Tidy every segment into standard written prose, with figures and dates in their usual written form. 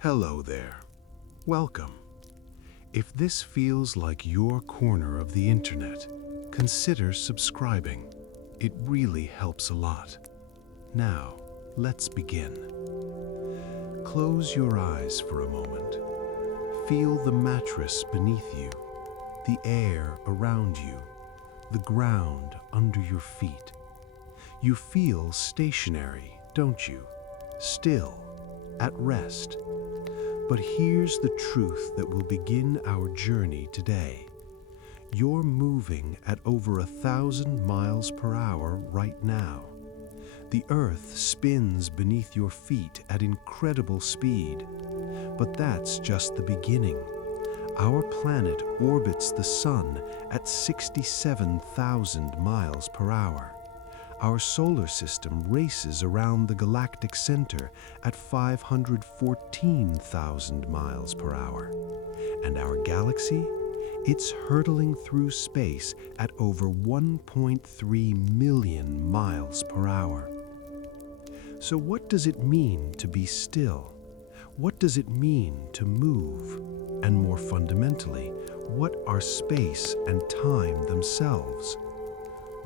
Hello there. Welcome. If this feels like your corner of the internet, consider subscribing. It really helps a lot. Now, let's begin. Close your eyes for a moment. Feel the mattress beneath you, the air around you, the ground under your feet. You feel stationary, don't you? Still, at rest. But here's the truth that will begin our journey today. You're moving at over 1,000 miles per hour right now. The Earth spins beneath your feet at incredible speed. But that's just the beginning. Our planet orbits the Sun at 67,000 miles per hour. Our solar system races around the galactic center at 514,000 miles per hour. And our galaxy? It's hurtling through space at over 1.3 million miles per hour. So what does it mean to be still? What does it mean to move? And more fundamentally, what are space and time themselves?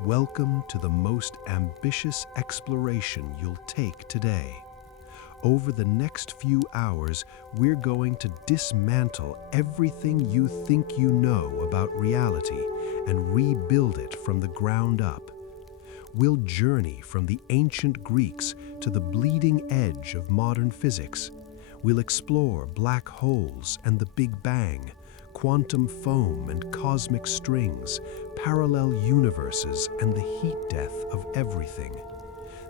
Welcome to the most ambitious exploration you'll take today. Over the next few hours, we're going to dismantle everything you think you know about reality and rebuild it from the ground up. We'll journey from the ancient Greeks to the bleeding edge of modern physics. We'll explore black holes and the Big Bang, quantum foam and cosmic strings, parallel universes, and the heat death of everything.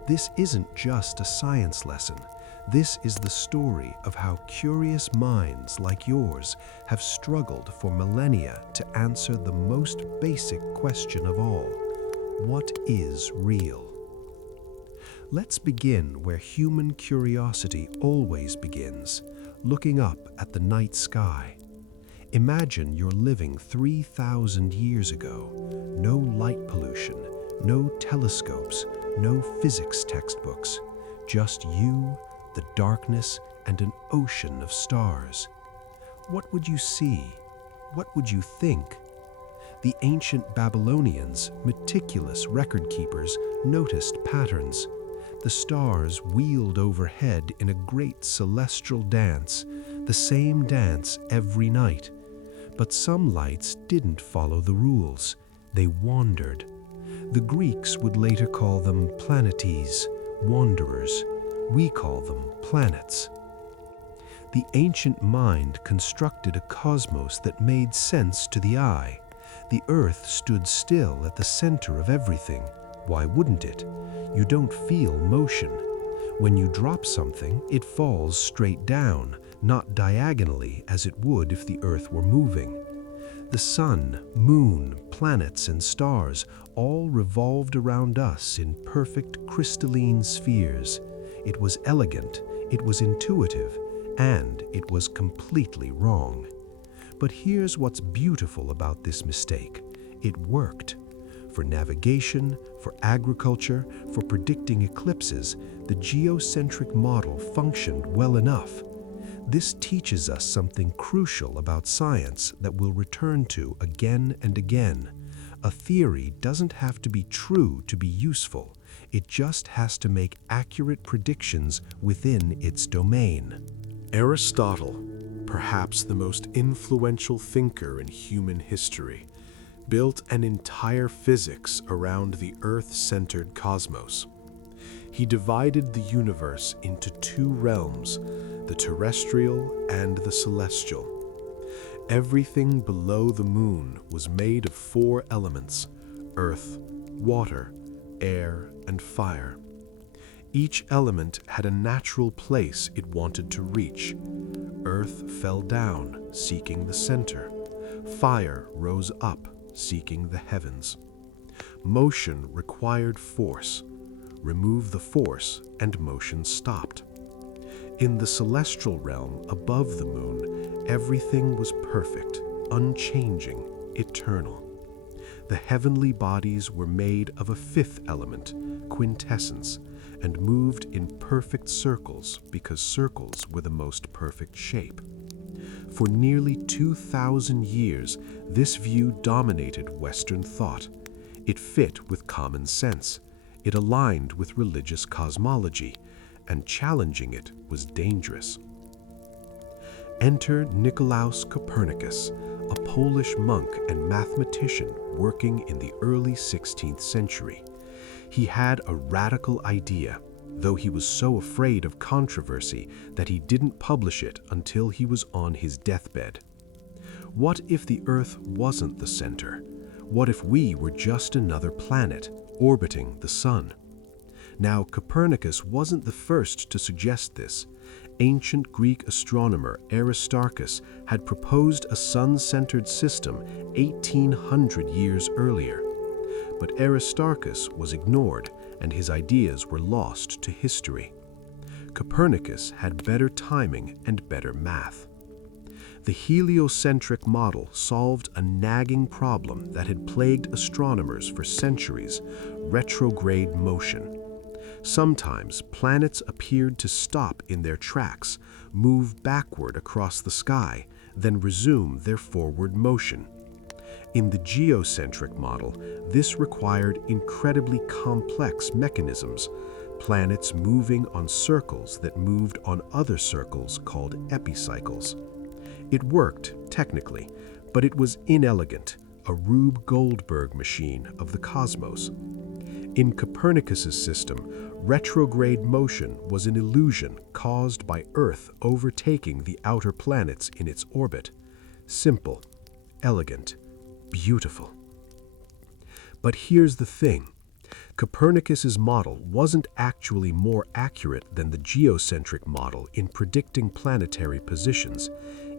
This isn't just a science lesson. This is the story of how curious minds like yours have struggled for millennia to answer the most basic question of all: what is real? Let's begin where human curiosity always begins, looking up at the night sky. Imagine you're living 3,000 years ago. No light pollution, no telescopes, no physics textbooks. Just you, the darkness, and an ocean of stars. What would you see? What would you think? The ancient Babylonians, meticulous record keepers, noticed patterns. The stars wheeled overhead in a great celestial dance, the same dance every night. But some lights didn't follow the rules. They wandered. The Greeks would later call them planetes, wanderers. We call them planets. The ancient mind constructed a cosmos that made sense to the eye. The Earth stood still at the center of everything. Why wouldn't it? You don't feel motion. When you drop something, it falls straight down, not diagonally as it would if the Earth were moving. The sun, moon, planets, and stars all revolved around us in perfect crystalline spheres. It was elegant, it was intuitive, and it was completely wrong. But here's what's beautiful about this mistake. It worked. For navigation, for agriculture, for predicting eclipses, the geocentric model functioned well enough. This teaches us something crucial about science that we'll return to again and again. A theory doesn't have to be true to be useful. It just has to make accurate predictions within its domain. Aristotle, perhaps the most influential thinker in human history, built an entire physics around the Earth-centered cosmos. He divided the universe into two realms, the terrestrial and the celestial. Everything below the moon was made of four elements: earth, water, air, and fire. Each element had a natural place it wanted to reach. Earth fell down, seeking the center. Fire rose up, seeking the heavens. Motion required force. Remove the force, and motion stopped. In the celestial realm above the moon, everything was perfect, unchanging, eternal. The heavenly bodies were made of a fifth element, quintessence, and moved in perfect circles because circles were the most perfect shape. For nearly 2,000 years, this view dominated Western thought. It fit with common sense. It aligned with religious cosmology, and challenging it was dangerous. Enter Nicolaus Copernicus, a Polish monk and mathematician working in the early 16th century. He had a radical idea, though he was so afraid of controversy that he didn't publish it until he was on his deathbed. What if the Earth wasn't the center? What if we were just another planet orbiting the Sun? Now, Copernicus wasn't the first to suggest this. Ancient Greek astronomer Aristarchus had proposed a sun-centered system 1800 years earlier. But Aristarchus was ignored, and his ideas were lost to history. Copernicus had better timing and better math. The heliocentric model solved a nagging problem that had plagued astronomers for centuries: retrograde motion. Sometimes planets appeared to stop in their tracks, move backward across the sky, then resume their forward motion. In the geocentric model, this required incredibly complex mechanisms, planets moving on circles that moved on other circles called epicycles. It worked, technically, but it was inelegant, a Rube Goldberg machine of the cosmos. In Copernicus's system, retrograde motion was an illusion caused by Earth overtaking the outer planets in its orbit. Simple, elegant, beautiful. But here's the thing. Copernicus's model wasn't actually more accurate than the geocentric model in predicting planetary positions.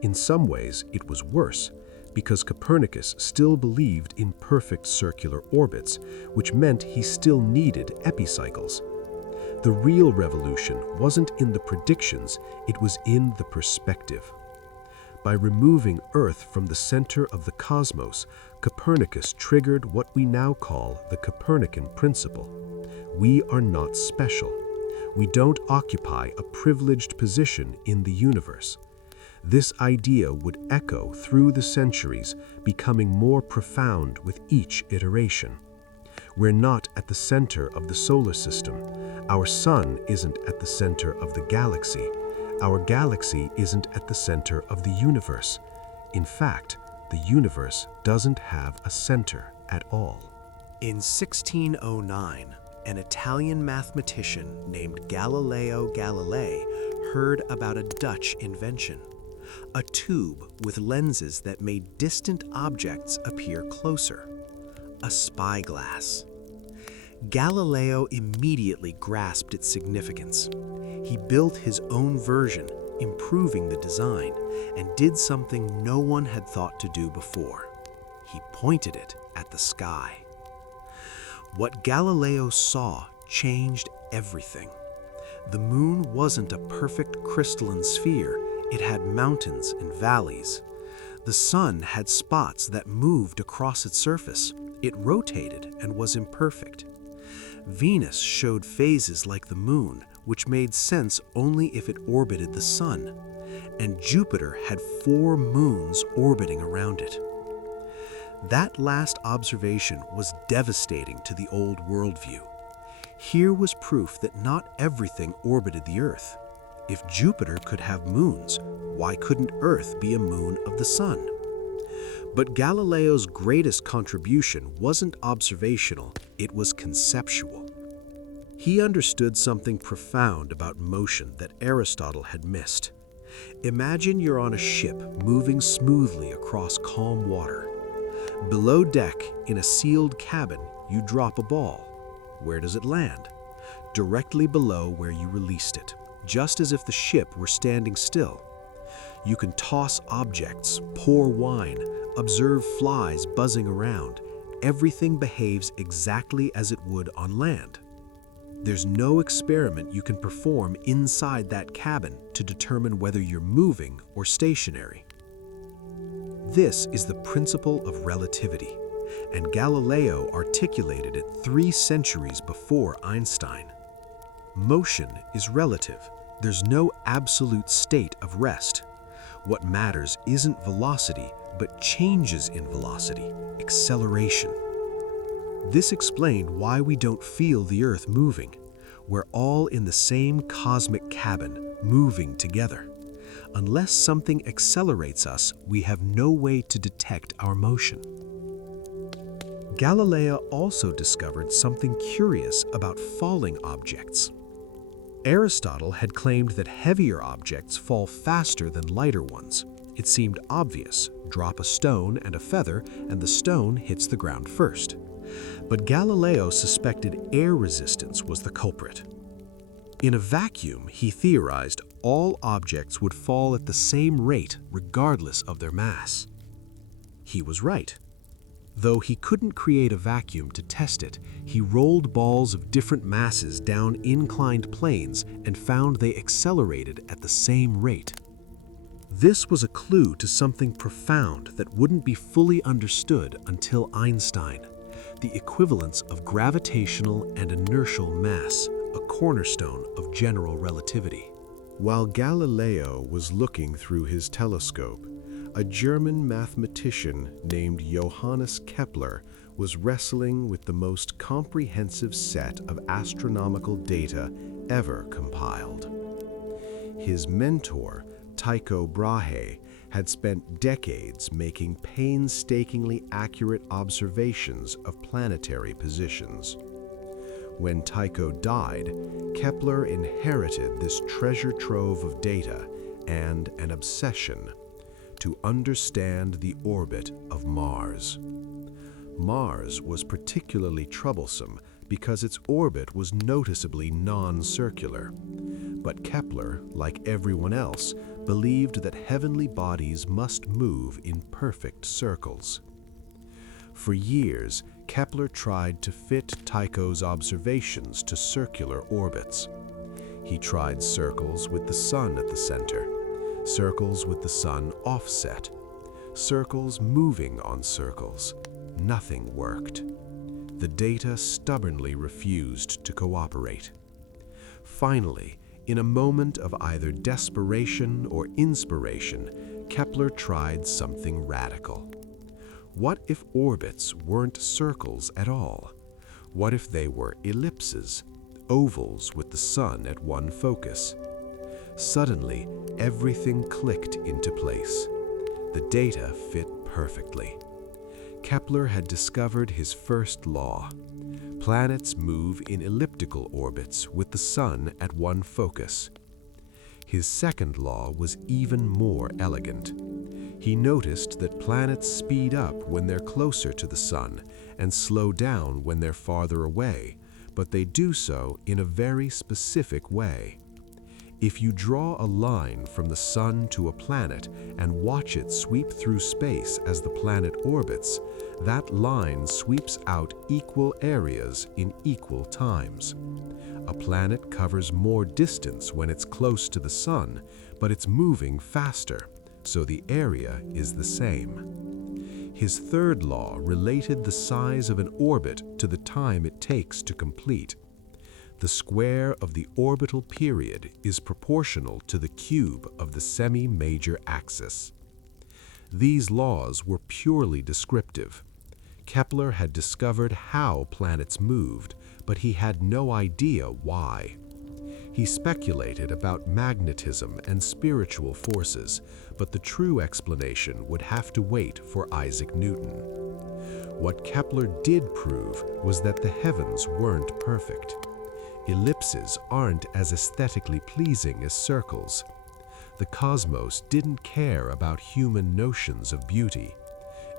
In some ways, it was worse, because Copernicus still believed in perfect circular orbits, which meant he still needed epicycles. The real revolution wasn't in the predictions, it was in the perspective. By removing Earth from the center of the cosmos, Copernicus triggered what we now call the Copernican principle. We are not special. We don't occupy a privileged position in the universe. This idea would echo through the centuries, becoming more profound with each iteration. We're not at the center of the solar system. Our sun isn't at the center of the galaxy. Our galaxy isn't at the center of the universe. In fact, the universe doesn't have a center at all. In 1609, an Italian mathematician named Galileo Galilei heard about a Dutch invention: a tube with lenses that made distant objects appear closer, a spyglass. Galileo immediately grasped its significance. He built his own version, improving the design, and did something no one had thought to do before. He pointed it at the sky. What Galileo saw changed everything. The moon wasn't a perfect crystalline sphere. It had mountains and valleys. The sun had spots that moved across its surface. It rotated and was imperfect. Venus showed phases like the moon, which made sense only if it orbited the sun. And Jupiter had 4 moons orbiting around it. That last observation was devastating to the old worldview. Here was proof that not everything orbited the Earth. If Jupiter could have moons, why couldn't Earth be a moon of the sun? But Galileo's greatest contribution wasn't observational, it was conceptual. He understood something profound about motion that Aristotle had missed. Imagine you're on a ship moving smoothly across calm water. Below deck, in a sealed cabin, you drop a ball. Where does it land? Directly below where you released it, just as if the ship were standing still. You can toss objects, pour wine, observe flies buzzing around. Everything behaves exactly as it would on land. There's no experiment you can perform inside that cabin to determine whether you're moving or stationary. This is the principle of relativity, and Galileo articulated it 3 centuries before Einstein. Motion is relative. There's no absolute state of rest. What matters isn't velocity, but changes in velocity, acceleration. This explained why we don't feel the Earth moving. We're all in the same cosmic cabin, moving together. Unless something accelerates us, we have no way to detect our motion. Galileo also discovered something curious about falling objects. Aristotle had claimed that heavier objects fall faster than lighter ones. It seemed obvious: drop a stone and a feather, and the stone hits the ground first. But Galileo suspected air resistance was the culprit. In a vacuum, he theorized, all objects would fall at the same rate regardless of their mass. He was right. Though he couldn't create a vacuum to test it, he rolled balls of different masses down inclined planes and found they accelerated at the same rate. This was a clue to something profound that wouldn't be fully understood until Einstein: the equivalence of gravitational and inertial mass, a cornerstone of general relativity. While Galileo was looking through his telescope, a German mathematician named Johannes Kepler was wrestling with the most comprehensive set of astronomical data ever compiled. His mentor, Tycho Brahe, had spent decades making painstakingly accurate observations of planetary positions. When Tycho died, Kepler inherited this treasure trove of data and an obsession: to understand the orbit of Mars. Mars was particularly troublesome because its orbit was noticeably non-circular. But Kepler, like everyone else, believed that heavenly bodies must move in perfect circles. For years, Kepler tried to fit Tycho's observations to circular orbits. He tried circles with the sun at the center, circles with the sun offset, circles moving on circles. Nothing worked. The data stubbornly refused to cooperate. Finally, in a moment of either desperation or inspiration, Kepler tried something radical. What if orbits weren't circles at all? What if they were ellipses, ovals with the sun at one focus? Suddenly, everything clicked into place. The data fit perfectly. Kepler had discovered his first law. Planets move in elliptical orbits with the sun at one focus. His second law was even more elegant. He noticed that planets speed up when they're closer to the sun and slow down when they're farther away, but they do so in a very specific way. If you draw a line from the sun to a planet and watch it sweep through space as the planet orbits, that line sweeps out equal areas in equal times. A planet covers more distance when it's close to the sun, but it's moving faster, so the area is the same. His third law related the size of an orbit to the time it takes to complete. The square of the orbital period is proportional to the cube of the semi-major axis. These laws were purely descriptive. Kepler had discovered how planets moved, but he had no idea why. He speculated about magnetism and spiritual forces, but the true explanation would have to wait for Isaac Newton. What Kepler did prove was that the heavens weren't perfect. Ellipses aren't as aesthetically pleasing as circles. The cosmos didn't care about human notions of beauty.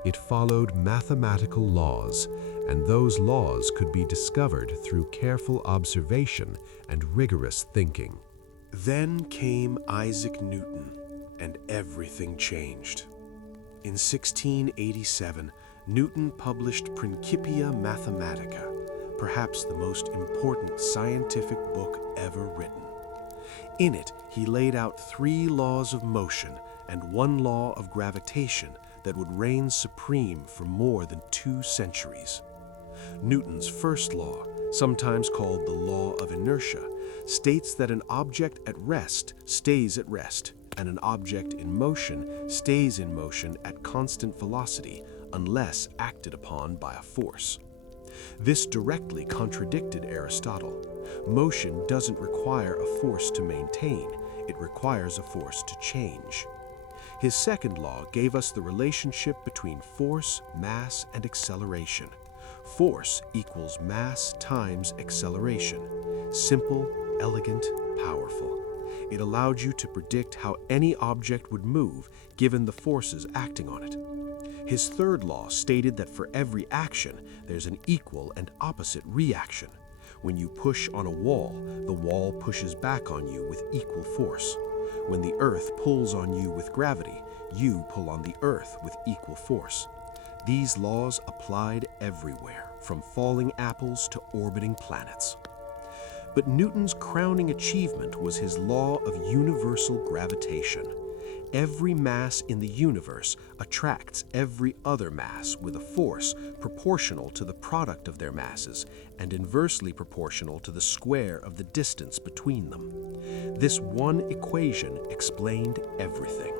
It followed mathematical laws, and those laws could be discovered through careful observation and rigorous thinking. Then came Isaac Newton, and everything changed. In 1687, Newton published Principia Mathematica, perhaps the most important scientific book ever written. In it, he laid out 3 laws of motion and 1 law of gravitation that would reign supreme for more than 2 centuries. Newton's first law, sometimes called the law of inertia, states that an object at rest stays at rest, and an object in motion stays in motion at constant velocity unless acted upon by a force. This directly contradicted Aristotle. Motion doesn't require a force to maintain, it requires a force to change. His second law gave us the relationship between force, mass, and acceleration. Force equals mass times acceleration. Simple, elegant, powerful. It allowed you to predict how any object would move given the forces acting on it. His third law stated that for every action, there's an equal and opposite reaction. When you push on a wall, the wall pushes back on you with equal force. When the earth pulls on you with gravity, you pull on the earth with equal force. These laws applied everywhere, from falling apples to orbiting planets. But Newton's crowning achievement was his law of universal gravitation. Every mass in the universe attracts every other mass with a force proportional to the product of their masses and inversely proportional to the square of the distance between them. This one equation explained everything.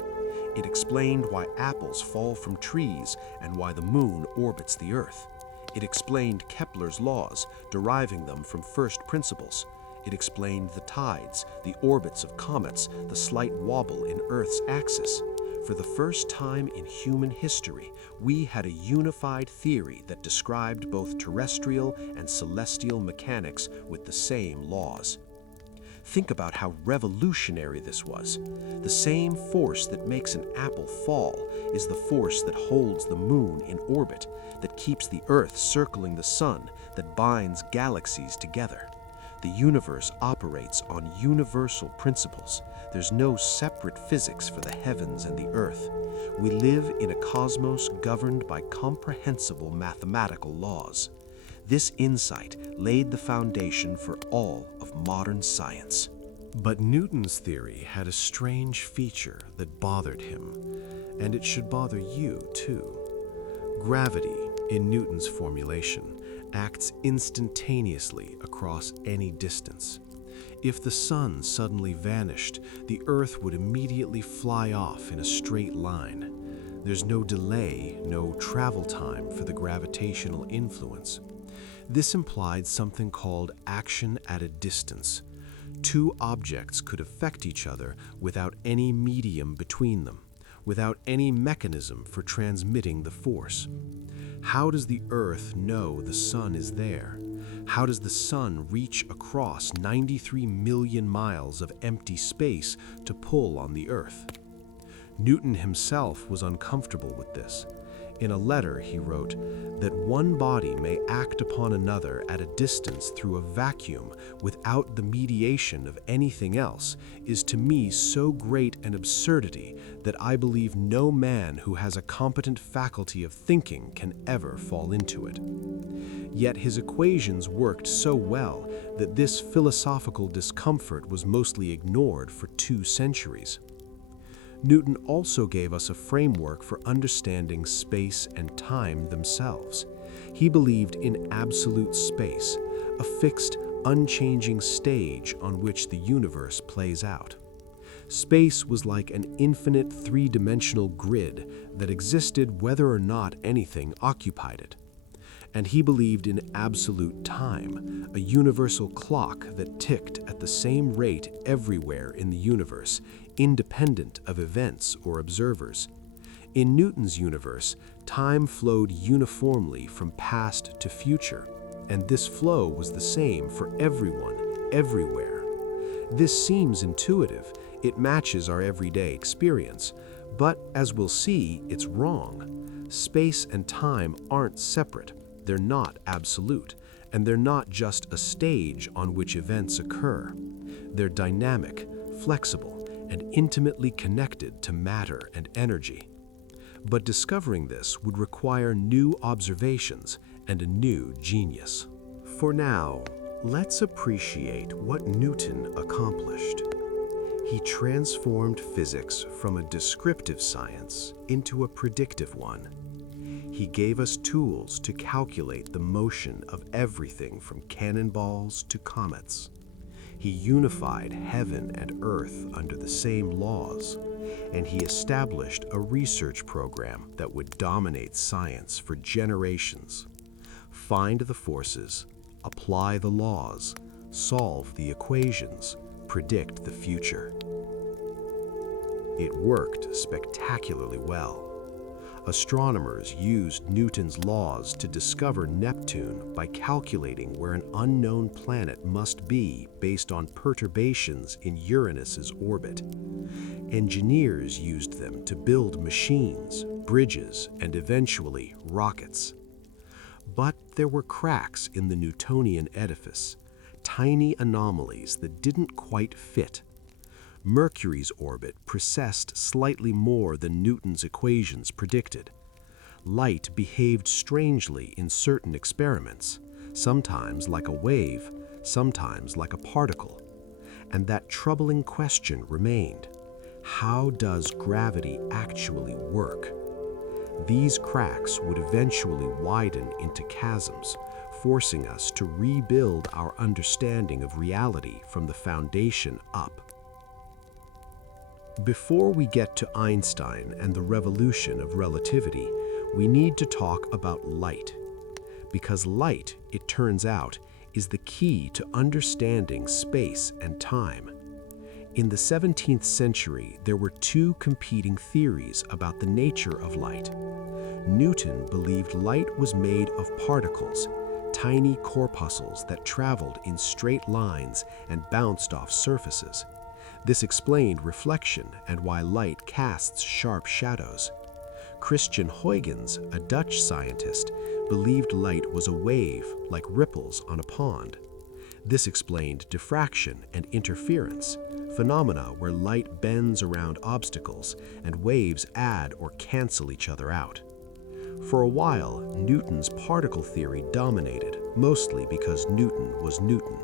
It explained why apples fall from trees and why the moon orbits the Earth. It explained Kepler's laws, deriving them from first principles. It explained the tides, the orbits of comets, the slight wobble in Earth's axis. For the first time in human history, we had a unified theory that described both terrestrial and celestial mechanics with the same laws. Think about how revolutionary this was. The same force that makes an apple fall is the force that holds the moon in orbit, that keeps the Earth circling the sun, that binds galaxies together. The universe operates on universal principles. There's no separate physics for the heavens and the earth. We live in a cosmos governed by comprehensible mathematical laws. This insight laid the foundation for all of modern science. But Newton's theory had a strange feature that bothered him, and it should bother you too. Gravity, in Newton's formulation, acts instantaneously across any distance. If the sun suddenly vanished, the Earth would immediately fly off in a straight line. There's no delay, no travel time for the gravitational influence. This implied something called action at a distance. Two objects could affect each other without any medium between them, without any mechanism for transmitting the force. How does the Earth know the sun is there? How does the sun reach across 93 million miles of empty space to pull on the Earth? Newton himself was uncomfortable with this. In a letter, he wrote that one body may act upon another at a distance through a vacuum without the mediation of anything else is to me so great an absurdity that I believe no man who has a competent faculty of thinking can ever fall into it. Yet his equations worked so well that this philosophical discomfort was mostly ignored for 2 centuries. Newton also gave us a framework for understanding space and time themselves. He believed in absolute space, a fixed, unchanging stage on which the universe plays out. Space was like an infinite 3-dimensional grid that existed whether or not anything occupied it. And he believed in absolute time, a universal clock that ticked at the same rate everywhere in the universe, independent of events or observers. In Newton's universe, time flowed uniformly from past to future, and this flow was the same for everyone, everywhere. This seems intuitive, it matches our everyday experience, but as we'll see, it's wrong. Space and time aren't separate, they're not absolute, and they're not just a stage on which events occur. They're dynamic, flexible, and intimately connected to matter and energy. But discovering this would require new observations and a new genius. For now, let's appreciate what Newton accomplished. He transformed physics from a descriptive science into a predictive one. He gave us tools to calculate the motion of everything from cannonballs to comets. He unified heaven and earth under the same laws, and he established a research program that would dominate science for generations. Find the forces, apply the laws, solve the equations, predict the future. It worked spectacularly well. Astronomers used Newton's laws to discover Neptune by calculating where an unknown planet must be based on perturbations in Uranus's orbit. Engineers used them to build machines, bridges, and eventually rockets. But there were cracks in the Newtonian edifice, tiny anomalies that didn't quite fit. Mercury's orbit precessed slightly more than Newton's equations predicted. Light behaved strangely in certain experiments, sometimes like a wave, sometimes like a particle. And that troubling question remained: how does gravity actually work? These cracks would eventually widen into chasms, forcing us to rebuild our understanding of reality from the foundation up. Before we get to Einstein and the revolution of relativity, we need to talk about light. Because light, it turns out, is the key to understanding space and time. In the 17th century, there were two competing theories about the nature of light. Newton believed light was made of particles, tiny corpuscles that traveled in straight lines and bounced off surfaces. This explained reflection and why light casts sharp shadows. Christian Huygens, a Dutch scientist, believed light was a wave, like ripples on a pond. This explained diffraction and interference, phenomena where light bends around obstacles and waves add or cancel each other out. For a while, Newton's particle theory dominated, mostly because Newton was Newton.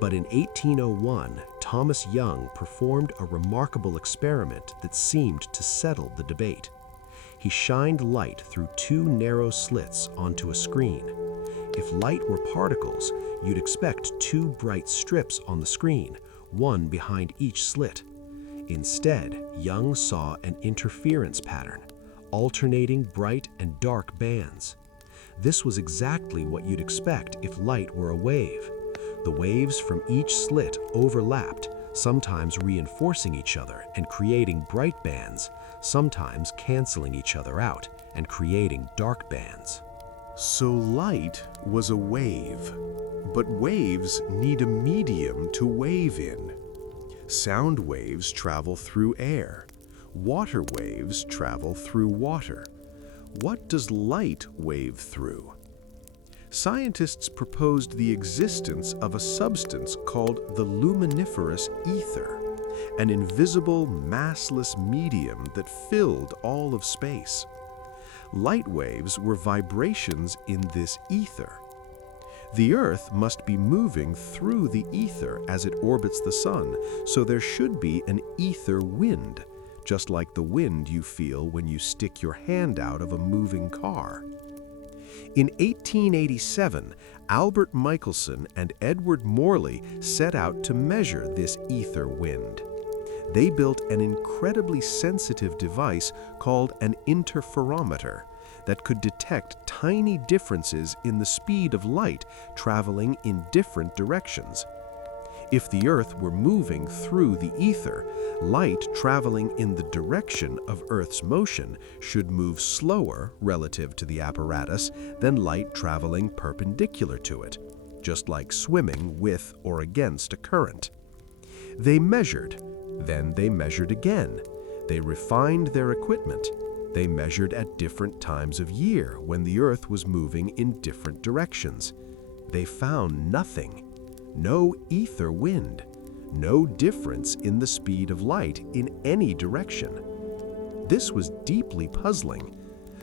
But in 1801, Thomas Young performed a remarkable experiment that seemed to settle the debate. He shined light through two narrow slits onto a screen. If light were particles, you'd expect two bright strips on the screen, one behind each slit. Instead, Young saw an interference pattern, alternating bright and dark bands. This was exactly what you'd expect if light were a wave. The waves from each slit overlapped, sometimes reinforcing each other and creating bright bands, sometimes canceling each other out and creating dark bands. So light was a wave, but waves need a medium to wave in. Sound waves travel through air. Water waves travel through water. What does light wave through? Scientists proposed the existence of a substance called the luminiferous ether, an invisible, massless medium that filled all of space. Light waves were vibrations in this ether. The Earth must be moving through the ether as it orbits the sun, so there should be an ether wind, just like the wind you feel when you stick your hand out of a moving car. In 1887, Albert Michelson and Edward Morley set out to measure this ether wind. They built an incredibly sensitive device called an interferometer that could detect tiny differences in the speed of light traveling in different directions. If the Earth were moving through the ether, light traveling in the direction of Earth's motion should move slower relative to the apparatus than light traveling perpendicular to it, just like swimming with or against a current. They measured, then they measured again. They refined their equipment. They measured at different times of year when the Earth was moving in different directions. They found nothing. No ether wind, no difference in the speed of light in any direction. This was deeply puzzling.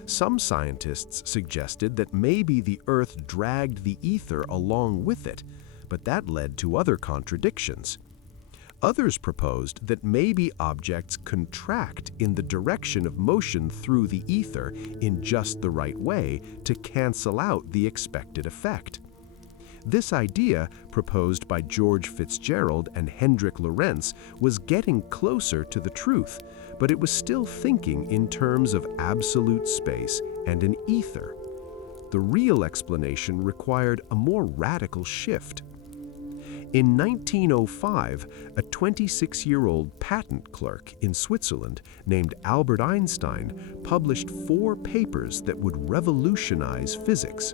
Some scientists suggested that maybe the Earth dragged the ether along with it, but that led to other contradictions. Others proposed that maybe objects contract in the direction of motion through the ether in just the right way to cancel out the expected effect. This idea, proposed by George Fitzgerald and Hendrik Lorentz, was getting closer to the truth, but it was still thinking in terms of absolute space and an ether. The real explanation required a more radical shift. In 1905, a 26-year-old patent clerk in Switzerland named Albert Einstein published 4 papers that would revolutionize physics.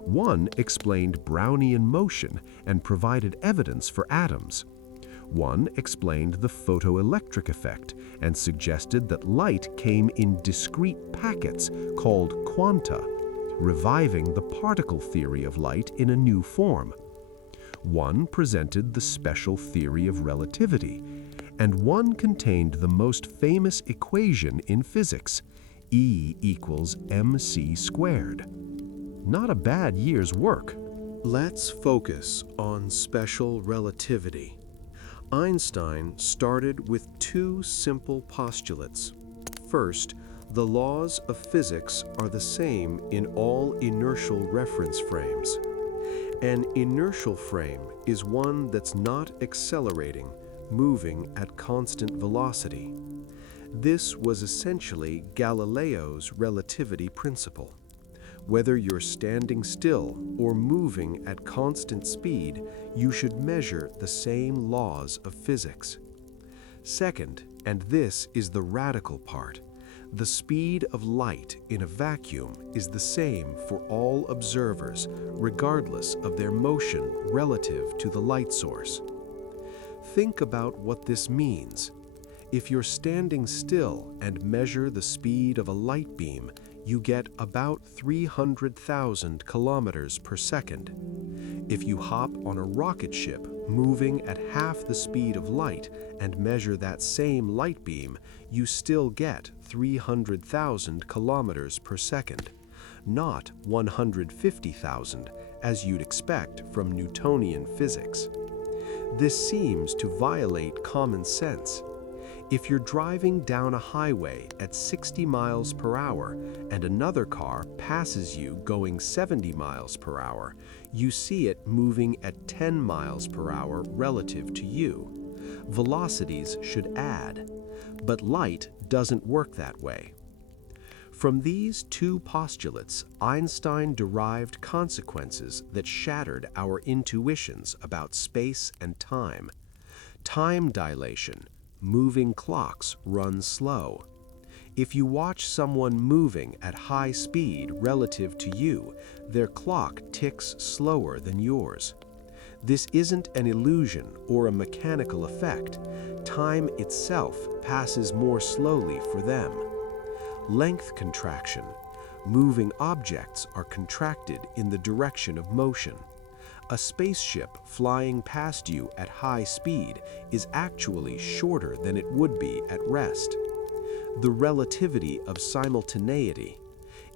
One explained Brownian motion and provided evidence for atoms. One explained the photoelectric effect and suggested that light came in discrete packets called quanta, reviving the particle theory of light in a new form. One presented the special theory of relativity, and one contained the most famous equation in physics, E equals mc squared. Not a bad year's work. Let's focus on special relativity. Einstein started with 2 simple postulates. First, the laws of physics are the same in all inertial reference frames. An inertial frame is one that's not accelerating, moving at constant velocity. This was essentially Galileo's relativity principle. Whether you're standing still or moving at constant speed, you should measure the same laws of physics. Second, and this is the radical part, the speed of light in a vacuum is the same for all observers, regardless of their motion relative to the light source. Think about what this means. If you're standing still and measure the speed of a light beam, you get about 300,000 kilometers per second. If you hop on a rocket ship moving at half the speed of light and measure that same light beam, you still get 300,000 kilometers per second, not 150,000 as you'd expect from Newtonian physics. This seems to violate common sense. If you're driving down a highway at 60 miles per hour and another car passes you going 70 miles per hour, you see it moving at 10 miles per hour relative to you. Velocities should add, but light doesn't work that way. From these 2 postulates, Einstein derived consequences that shattered our intuitions about space and time. Time dilation. Moving clocks run slow. If you watch someone moving at high speed relative to you, their clock ticks slower than yours. This isn't an illusion or a mechanical effect. Time itself passes more slowly for them. Length contraction. Moving objects are contracted in the direction of motion. A spaceship flying past you at high speed is actually shorter than it would be at rest. The relativity of simultaneity.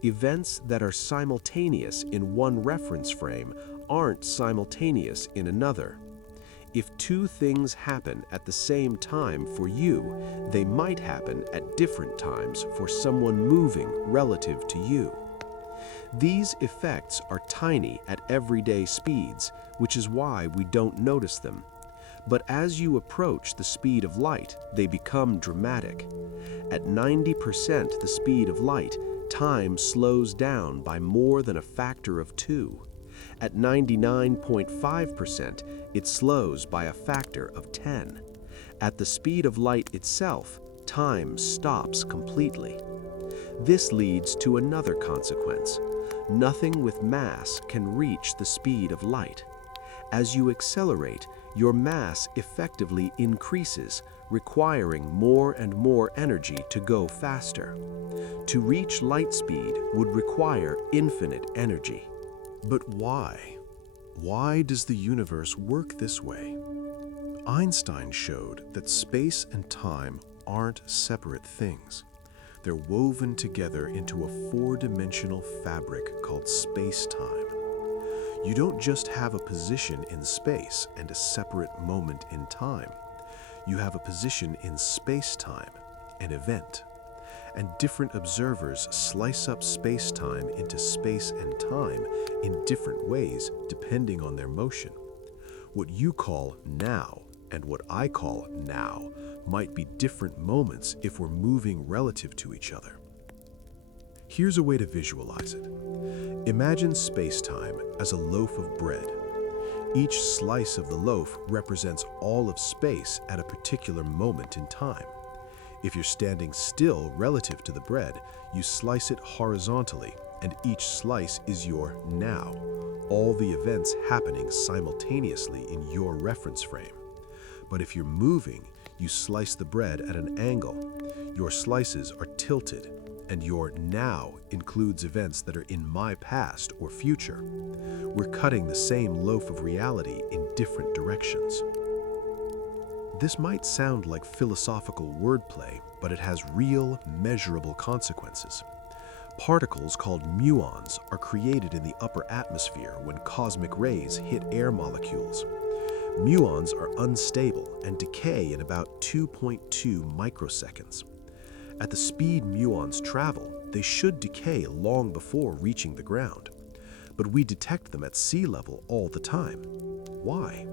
Events that are simultaneous in one reference frame aren't simultaneous in another. If 2 things happen at the same time for you, they might happen at different times for someone moving relative to you. These effects are tiny at everyday speeds, which is why we don't notice them. But as you approach the speed of light, they become dramatic. At 90% the speed of light, time slows down by more than a factor of 2. At 99.5%, it slows by a factor of 10. At the speed of light itself, time stops completely. This leads to another consequence. Nothing with mass can reach the speed of light. As you accelerate, your mass effectively increases, requiring more and more energy to go faster. To reach light speed would require infinite energy. But why? Why does the universe work this way? Einstein showed that space and time aren't separate things. They're woven together into a 4-dimensional fabric called spacetime. You don't just have a position in space and a separate moment in time. You have a position in space-time, an event. And different observers slice up space-time into space and time in different ways depending on their motion. What you call now and what I call now might be different moments if we're moving relative to each other. Here's a way to visualize it. Imagine space-time as a loaf of bread. Each slice of the loaf represents all of space at a particular moment in time. If you're standing still relative to the bread, you slice it horizontally, and each slice is your now, all the events happening simultaneously in your reference frame. But if you're moving, you slice the bread at an angle. Your slices are tilted, and your now includes events that are in my past or future. We're cutting the same loaf of reality in different directions. This might sound like philosophical wordplay, but it has real, measurable consequences. Particles called muons are created in the upper atmosphere when cosmic rays hit air molecules. Muons are unstable and decay in about 2.2 microseconds. At the speed muons travel, they should decay long before reaching the ground. But we detect them at sea level all the time. Why?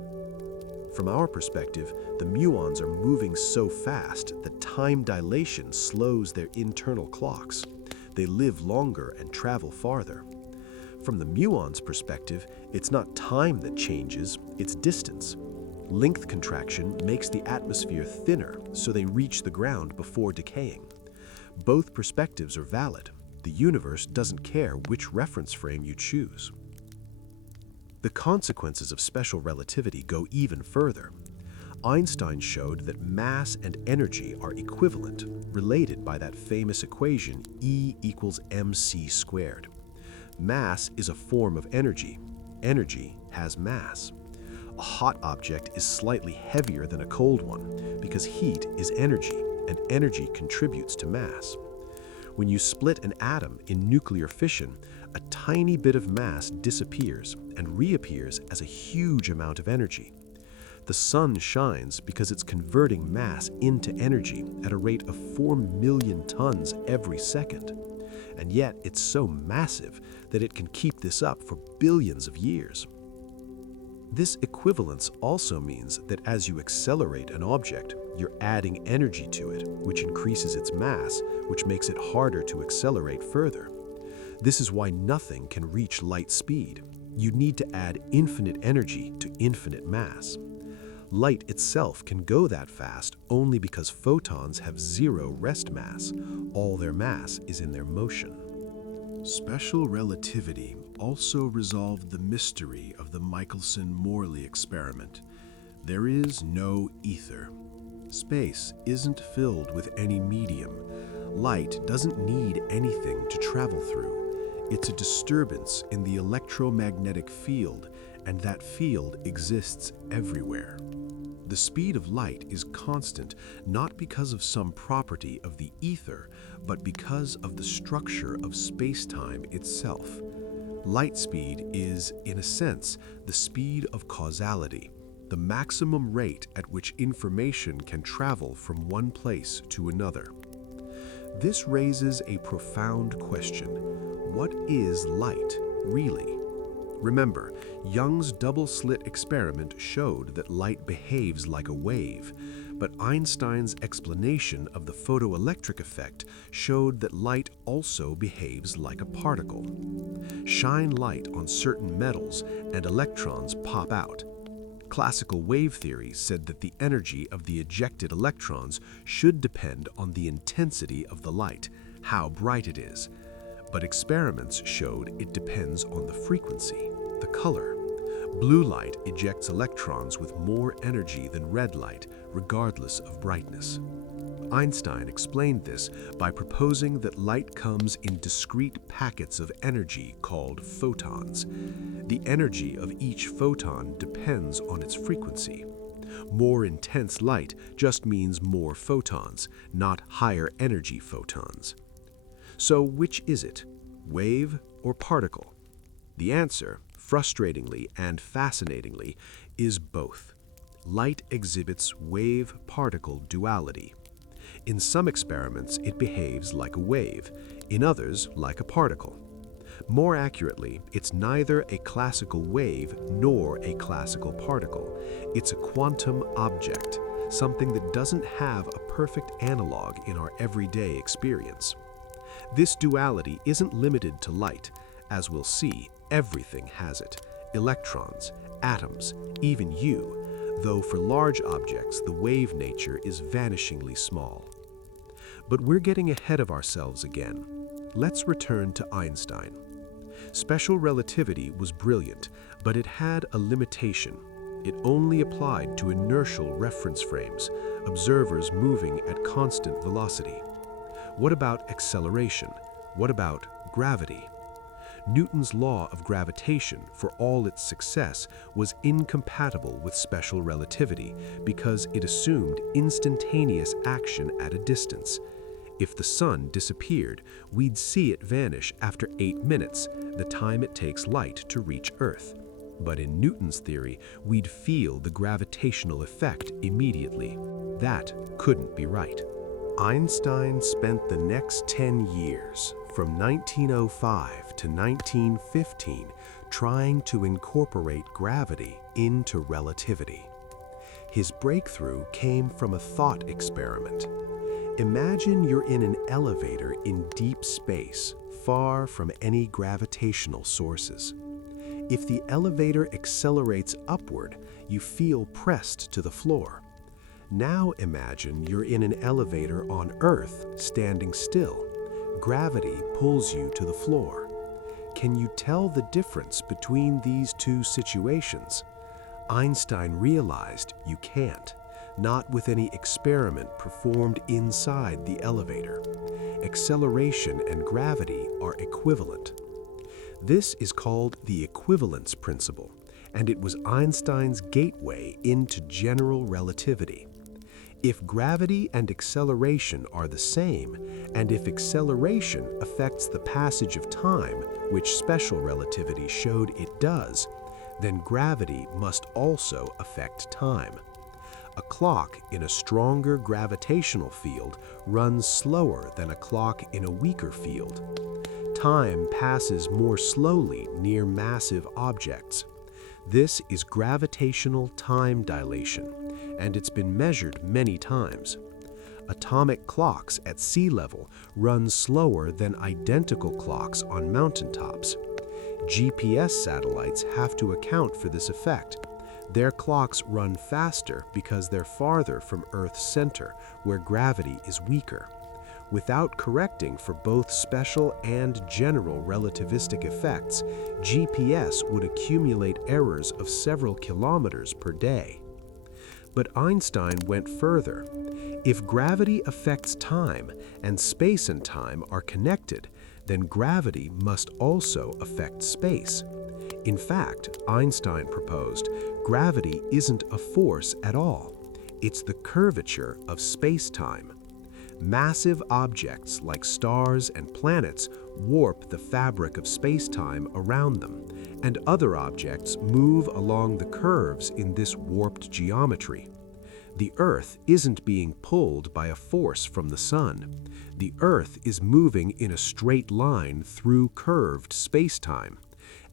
From our perspective, the muons are moving so fast that time dilation slows their internal clocks. They live longer and travel farther. From the muons' perspective, it's not time that changes, it's distance. Length contraction makes the atmosphere thinner, so they reach the ground before decaying. Both perspectives are valid. The universe doesn't care which reference frame you choose. The consequences of special relativity go even further. Einstein showed that mass and energy are equivalent, related by that famous equation E equals mc squared. Mass is a form of energy. Energy has mass. A hot object is slightly heavier than a cold one because heat is energy, and energy contributes to mass. When you split an atom in nuclear fission, a tiny bit of mass disappears and reappears as a huge amount of energy. The sun shines because it's converting mass into energy at a rate of 4 million tons every second. And yet it's so massive that it can keep this up for billions of years. This equivalence also means that as you accelerate an object, you're adding energy to it, which increases its mass, which makes it harder to accelerate further. This is why nothing can reach light speed. You need to add infinite energy to infinite mass. Light itself can go that fast only because photons have zero rest mass. All their mass is in their motion. Special relativity also resolved the mystery of the Michelson-Morley experiment. There is no ether. Space isn't filled with any medium. Light doesn't need anything to travel through. It's a disturbance in the electromagnetic field, and that field exists everywhere. The speed of light is constant not because of some property of the ether, but because of the structure of space-time itself. Light speed is, in a sense, the speed of causality, the maximum rate at which information can travel from one place to another. This raises a profound question. What is light, really? Remember, Young's double-slit experiment showed that light behaves like a wave, but Einstein's explanation of the photoelectric effect showed that light also behaves like a particle. Shine light on certain metals and electrons pop out. Classical wave theory said that the energy of the ejected electrons should depend on the intensity of the light, how bright it is. But experiments showed it depends on the frequency, the color. Blue light ejects electrons with more energy than red light, regardless of brightness. Einstein explained this by proposing that light comes in discrete packets of energy called photons. The energy of each photon depends on its frequency. More intense light just means more photons, not higher energy photons. So which is it, wave or particle? The answer, frustratingly and fascinatingly, is both. Light exhibits wave-particle duality. In some experiments, it behaves like a wave, in others, like a particle. More accurately, it's neither a classical wave nor a classical particle. It's a quantum object, something that doesn't have a perfect analog in our everyday experience. This duality isn't limited to light. As we'll see, everything has it. Electrons, atoms, even you, though for large objects the wave nature is vanishingly small. But we're getting ahead of ourselves again. Let's return to Einstein. Special relativity was brilliant, but it had a limitation. It only applied to inertial reference frames, observers moving at constant velocity. What about acceleration? What about gravity? Newton's law of gravitation, for all its success, was incompatible with special relativity because it assumed instantaneous action at a distance. If the sun disappeared, we'd see it vanish after 8 minutes, the time it takes light to reach Earth. But in Newton's theory, we'd feel the gravitational effect immediately. That couldn't be right. Einstein spent the next 10 years, from 1905 to 1915, trying to incorporate gravity into relativity. His breakthrough came from a thought experiment. Imagine you're in an elevator in deep space, far from any gravitational sources. If the elevator accelerates upward, you feel pressed to the floor. Now imagine you're in an elevator on Earth, standing still. Gravity pulls you to the floor. Can you tell the difference between these two situations? Einstein realized you can't, not with any experiment performed inside the elevator. Acceleration and gravity are equivalent. This is called the equivalence principle, and it was Einstein's gateway into general relativity. If gravity and acceleration are the same, and if acceleration affects the passage of time, which special relativity showed it does, then gravity must also affect time. A clock in a stronger gravitational field runs slower than a clock in a weaker field. Time passes more slowly near massive objects. This is gravitational time dilation, and it's been measured many times. Atomic clocks at sea level run slower than identical clocks on mountaintops. GPS satellites have to account for this effect. Their clocks run faster because they're farther from Earth's center, where gravity is weaker. Without correcting for both special and general relativistic effects, GPS would accumulate errors of several kilometers per day. But Einstein went further. If gravity affects time and space and time are connected, then gravity must also affect space. In fact, Einstein proposed gravity isn't a force at all. It's the curvature of space-time. Massive objects like stars and planets warp the fabric of space-time around them, and other objects move along the curves in this warped geometry. The Earth isn't being pulled by a force from the Sun. The Earth is moving in a straight line through curved space-time,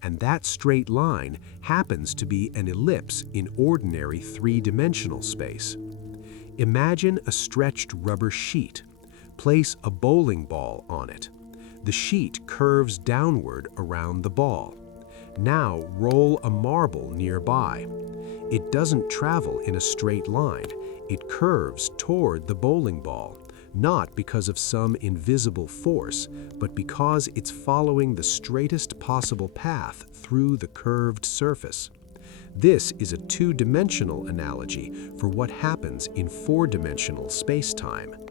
and that straight line happens to be an ellipse in ordinary three-dimensional space. Imagine a stretched rubber sheet. Place a bowling ball on it. The sheet curves downward around the ball. Now roll a marble nearby. It doesn't travel in a straight line. It curves toward the bowling ball, not because of some invisible force, but because it's following the straightest possible path through the curved surface. This is a two-dimensional analogy for what happens in four-dimensional spacetime.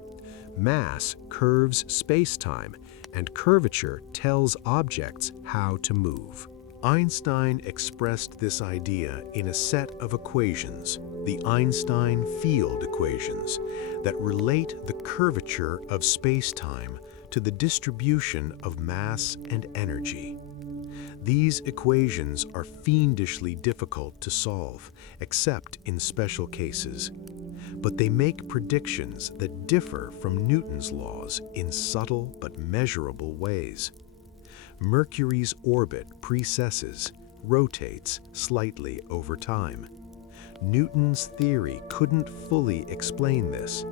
Mass curves spacetime, and curvature tells objects how to move. Einstein expressed this idea in a set of equations, the Einstein field equations, that relate the curvature of spacetime to the distribution of mass and energy. These equations are fiendishly difficult to solve, except in special cases. But they make predictions that differ from Newton's laws in subtle but measurable ways. Mercury's orbit precesses, rotates slightly over time. Newton's theory couldn't fully explain this.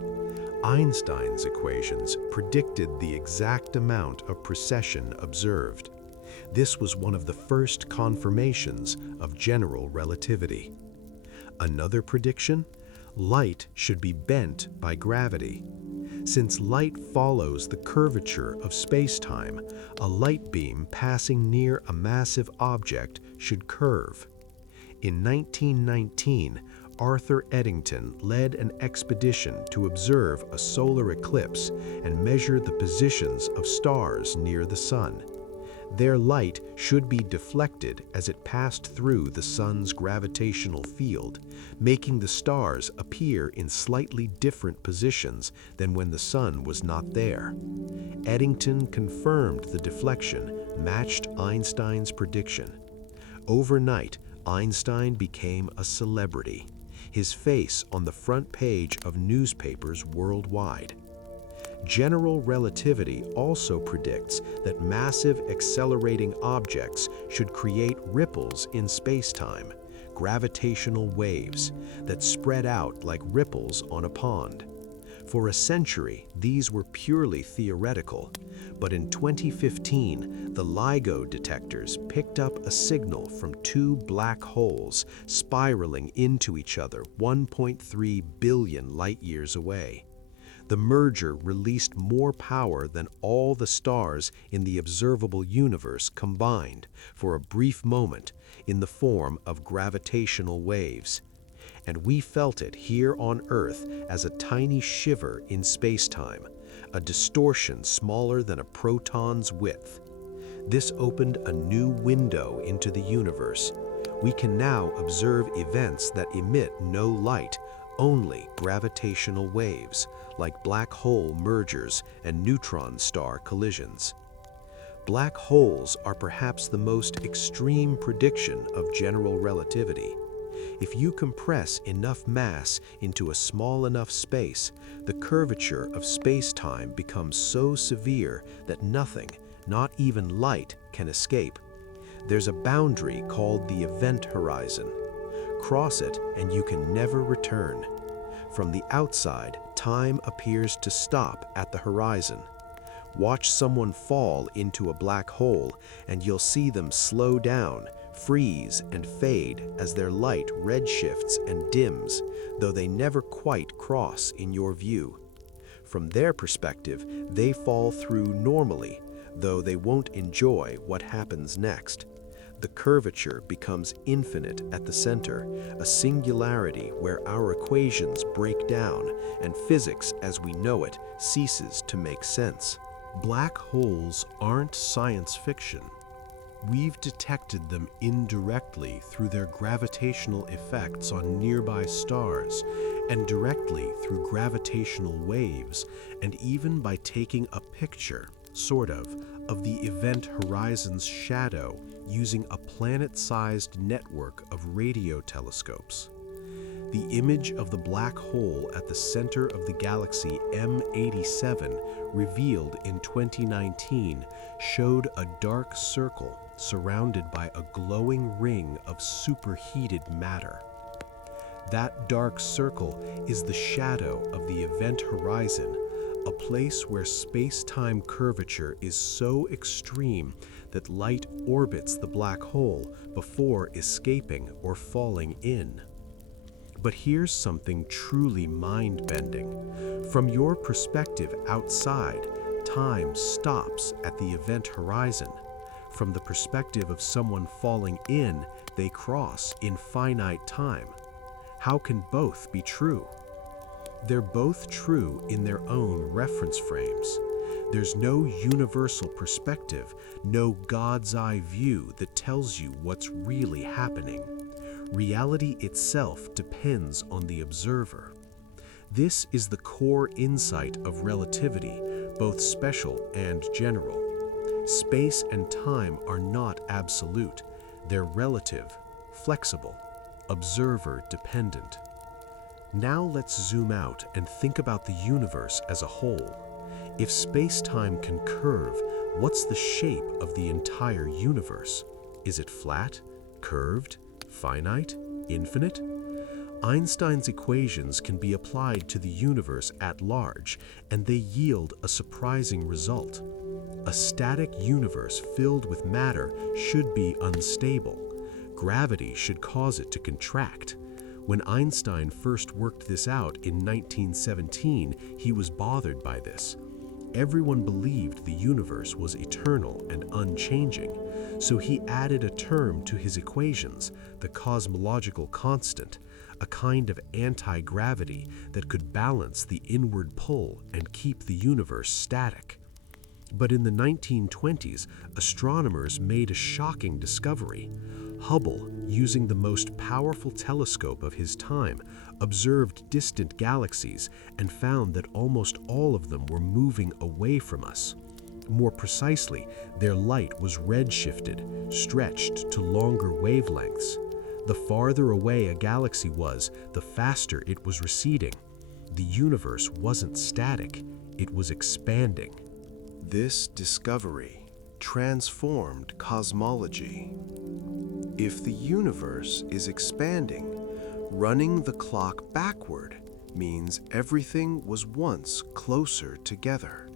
Einstein's equations predicted the exact amount of precession observed. This was one of the first confirmations of general relativity. Another prediction? Light should be bent by gravity. Since light follows the curvature of space-time, a light beam passing near a massive object should curve. In 1919, Arthur Eddington led an expedition to observe a solar eclipse and measure the positions of stars near the sun. Their light should be deflected as it passed through the sun's gravitational field, making the stars appear in slightly different positions than when the sun was not there. Eddington confirmed the deflection matched Einstein's prediction. Overnight, Einstein became a celebrity, his face on the front page of newspapers worldwide. General relativity also predicts that massive accelerating objects should create ripples in space-time, gravitational waves, that spread out like ripples on a pond. For a century, these were purely theoretical, but in 2015, the LIGO detectors picked up a signal from two black holes spiraling into each other 1.3 billion light-years away. The merger released more power than all the stars in the observable universe combined for a brief moment in the form of gravitational waves. And we felt it here on Earth as a tiny shiver in space-time, a distortion smaller than a proton's width. This opened a new window into the universe. We can now observe events that emit no light, only gravitational waves, like black hole mergers and neutron star collisions. Black holes are perhaps the most extreme prediction of general relativity. If you compress enough mass into a small enough space, the curvature of space-time becomes so severe that nothing, not even light, can escape. There's a boundary called the event horizon. Cross it and you can never return. From the outside, time appears to stop at the horizon. Watch someone fall into a black hole and you'll see them slow down, freeze, and fade as their light redshifts and dims, though they never quite cross in your view. From their perspective, they fall through normally, though they won't enjoy what happens next. The curvature becomes infinite at the center, a singularity where our equations break down and physics as we know it ceases to make sense. Black holes aren't science fiction. We've detected them indirectly through their gravitational effects on nearby stars, and directly through gravitational waves, and even by taking a picture, sort of the event horizon's shadow using a planet-sized network of radio telescopes. The image of the black hole at the center of the galaxy M87, revealed in 2019, showed a dark circle surrounded by a glowing ring of superheated matter. That dark circle is the shadow of the event horizon, a place where space-time curvature is so extreme that light orbits the black hole before escaping or falling in. But here's something truly mind-bending. From your perspective outside, time stops at the event horizon. From the perspective of someone falling in, they cross in finite time. How can both be true? They're both true in their own reference frames. There's no universal perspective, no God's eye view that tells you what's really happening. Reality itself depends on the observer. This is the core insight of relativity, both special and general. Space and time are not absolute. They're relative, flexible, observer-dependent. Now let's zoom out and think about the universe as a whole. If space-time can curve, what's the shape of the entire universe? Is it flat, curved, finite, infinite? Einstein's equations can be applied to the universe at large, and they yield a surprising result. A static universe filled with matter should be unstable. Gravity should cause it to contract. When Einstein first worked this out in 1917, he was bothered by this. Everyone believed the universe was eternal and unchanging, so he added a term to his equations, the cosmological constant, a kind of anti-gravity that could balance the inward pull and keep the universe static. But in the 1920s, astronomers made a shocking discovery. Hubble, using the most powerful telescope of his time, observed distant galaxies and found that almost all of them were moving away from us. More precisely, their light was redshifted, stretched to longer wavelengths. The farther away a galaxy was, the faster it was receding. The universe wasn't static, it was expanding. This discovery transformed cosmology. If the universe is expanding, running the clock backward means everything was once closer together.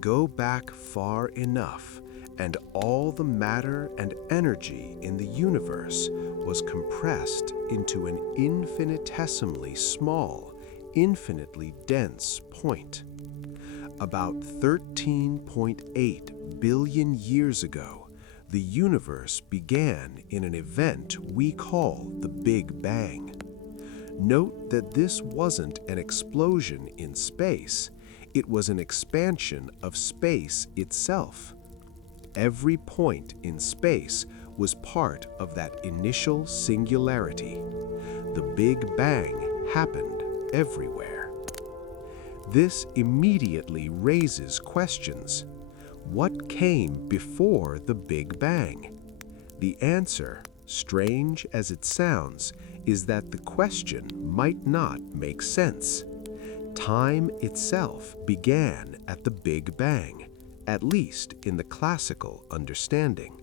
Go back far enough, and all the matter and energy in the universe was compressed into an infinitesimally small, infinitely dense point. About 13.8 billion years ago, the universe began in an event we call the Big Bang. Note that this wasn't an explosion in space, it was an expansion of space itself. Every point in space was part of that initial singularity. The Big Bang happened everywhere. This immediately raises questions. What came before the Big Bang? The answer, strange as it sounds, is that the question might not make sense. Time itself began at the Big Bang, at least in the classical understanding.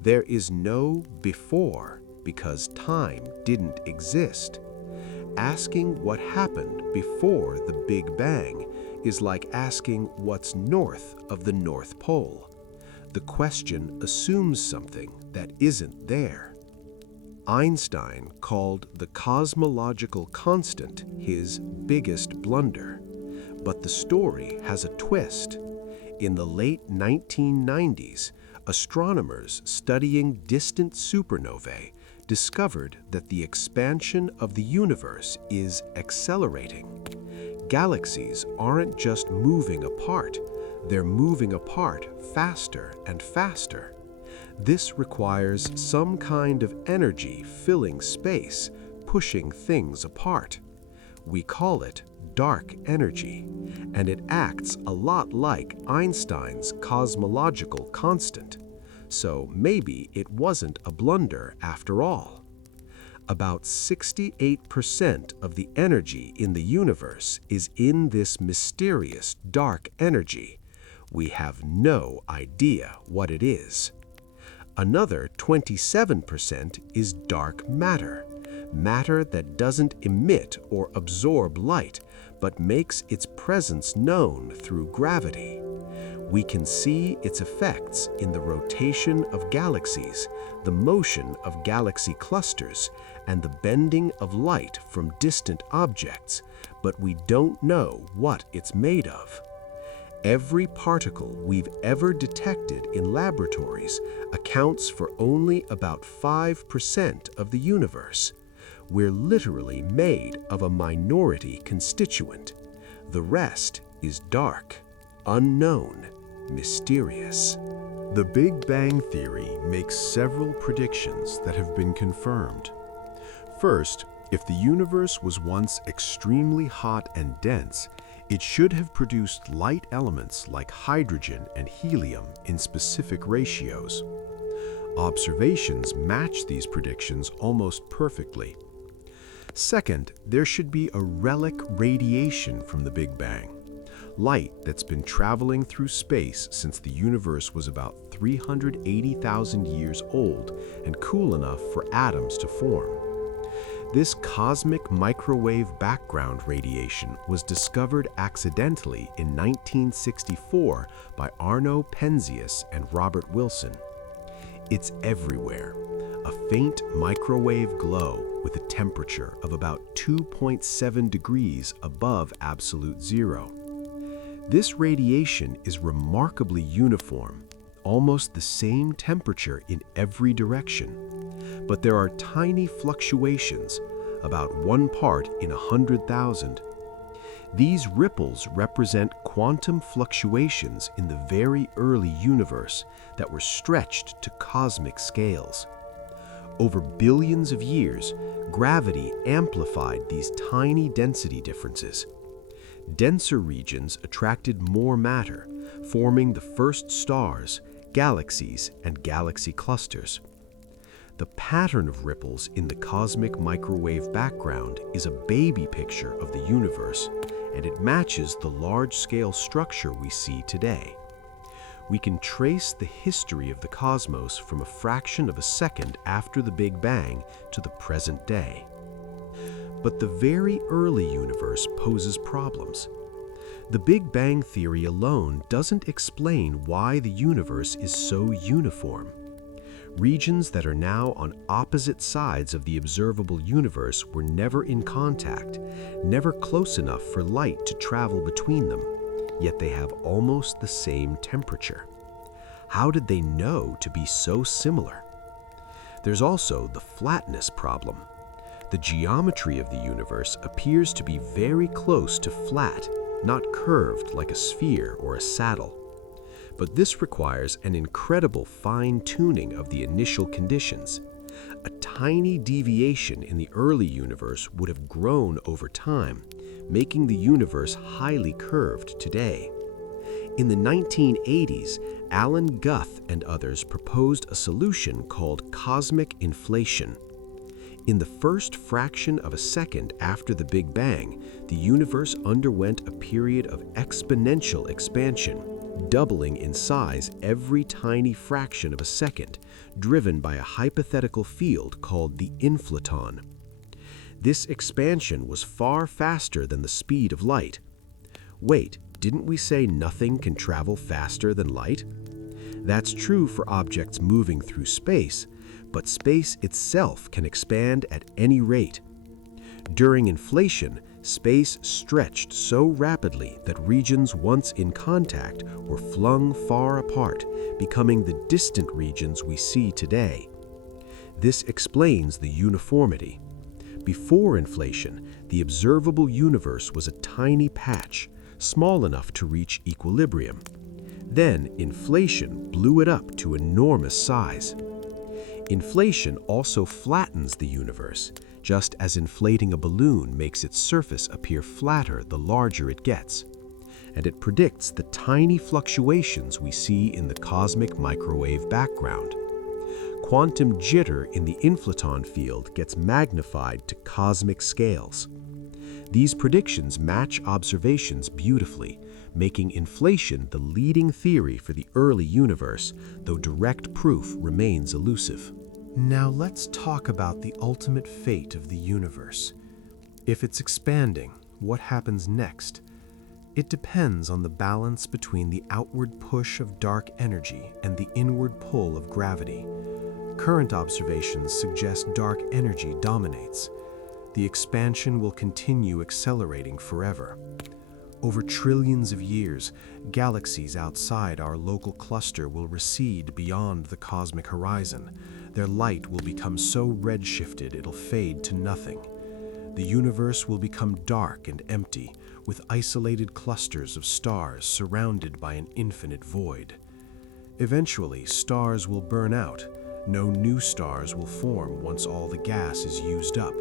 There is no before because time didn't exist. Asking what happened before the Big Bang is like asking what's north of the North Pole. The question assumes something that isn't there. Einstein called the cosmological constant his biggest blunder. But the story has a twist. In the late 1990s, astronomers studying distant supernovae discovered that the expansion of the universe is accelerating. Galaxies aren't just moving apart, they're moving apart faster and faster. This requires some kind of energy filling space, pushing things apart. We call it dark energy, and it acts a lot like Einstein's cosmological constant. So maybe it wasn't a blunder after all. About 68% of the energy in the universe is in this mysterious dark energy. We have no idea what it is. Another 27% is dark matter, matter that doesn't emit or absorb light, but makes its presence known through gravity. We can see its effects in the rotation of galaxies, the motion of galaxy clusters, and the bending of light from distant objects, but we don't know what it's made of. Every particle we've ever detected in laboratories accounts for only about 5% of the universe. We're literally made of a minority constituent. The rest is dark, unknown, mysterious. The Big Bang Theory makes several predictions that have been confirmed. First, if the universe was once extremely hot and dense, It should have produced light elements like hydrogen and helium in specific ratios. Observations match these predictions almost perfectly. Second, there should be a relic radiation from the Big Bang, light that's been traveling through space since the universe was about 380,000 years old and cool enough for atoms to form. This cosmic microwave background radiation was discovered accidentally in 1964 by Arno Penzias and Robert Wilson. It's everywhere, a faint microwave glow with a temperature of about 2.7 degrees above absolute zero. This radiation is remarkably uniform, almost the same temperature in every direction. But there are tiny fluctuations, about 1 part in 100,000. These ripples represent quantum fluctuations in the very early universe that were stretched to cosmic scales. Over billions of years, gravity amplified these tiny density differences. Denser regions attracted more matter, forming the first stars, galaxies, and galaxy clusters. The pattern of ripples in the cosmic microwave background is a baby picture of the universe, and it matches the large-scale structure we see today. We can trace the history of the cosmos from a fraction of a second after the Big Bang to the present day. But the very early universe poses problems. The Big Bang theory alone doesn't explain why the universe is so uniform. Regions that are now on opposite sides of the observable universe were never in contact, never close enough for light to travel between them, yet they have almost the same temperature. How did they know to be so similar? There's also the flatness problem. The geometry of the universe appears to be very close to flat, not curved like a sphere or a saddle. But this requires an incredible fine-tuning of the initial conditions. A tiny deviation in the early universe would have grown over time, making the universe highly curved today. In the 1980s, Alan Guth and others proposed a solution called cosmic inflation. In the first fraction of a second after the Big Bang, the universe underwent a period of exponential expansion, doubling in size every tiny fraction of a second, driven by a hypothetical field called the inflaton. This expansion was far faster than the speed of light. Wait, didn't we say nothing can travel faster than light? That's true for objects moving through space, but space itself can expand at any rate. During inflation, space stretched so rapidly that regions once in contact were flung far apart, becoming the distant regions we see today. This explains the uniformity. Before inflation, the observable universe was a tiny patch, small enough to reach equilibrium. Then inflation blew it up to enormous size. Inflation also flattens the universe, just as inflating a balloon makes its surface appear flatter the larger it gets. And it predicts the tiny fluctuations we see in the cosmic microwave background. Quantum jitter in the inflaton field gets magnified to cosmic scales. These predictions match observations beautifully, making inflation the leading theory for the early universe, though direct proof remains elusive. Now let's talk about the ultimate fate of the universe. If it's expanding, what happens next? It depends on the balance between the outward push of dark energy and the inward pull of gravity. Current observations suggest dark energy dominates. The expansion will continue accelerating forever. Over trillions of years, galaxies outside our local cluster will recede beyond the cosmic horizon. Their light will become so redshifted it'll fade to nothing. The universe will become dark and empty, with isolated clusters of stars surrounded by an infinite void. Eventually, stars will burn out. No new stars will form once all the gas is used up.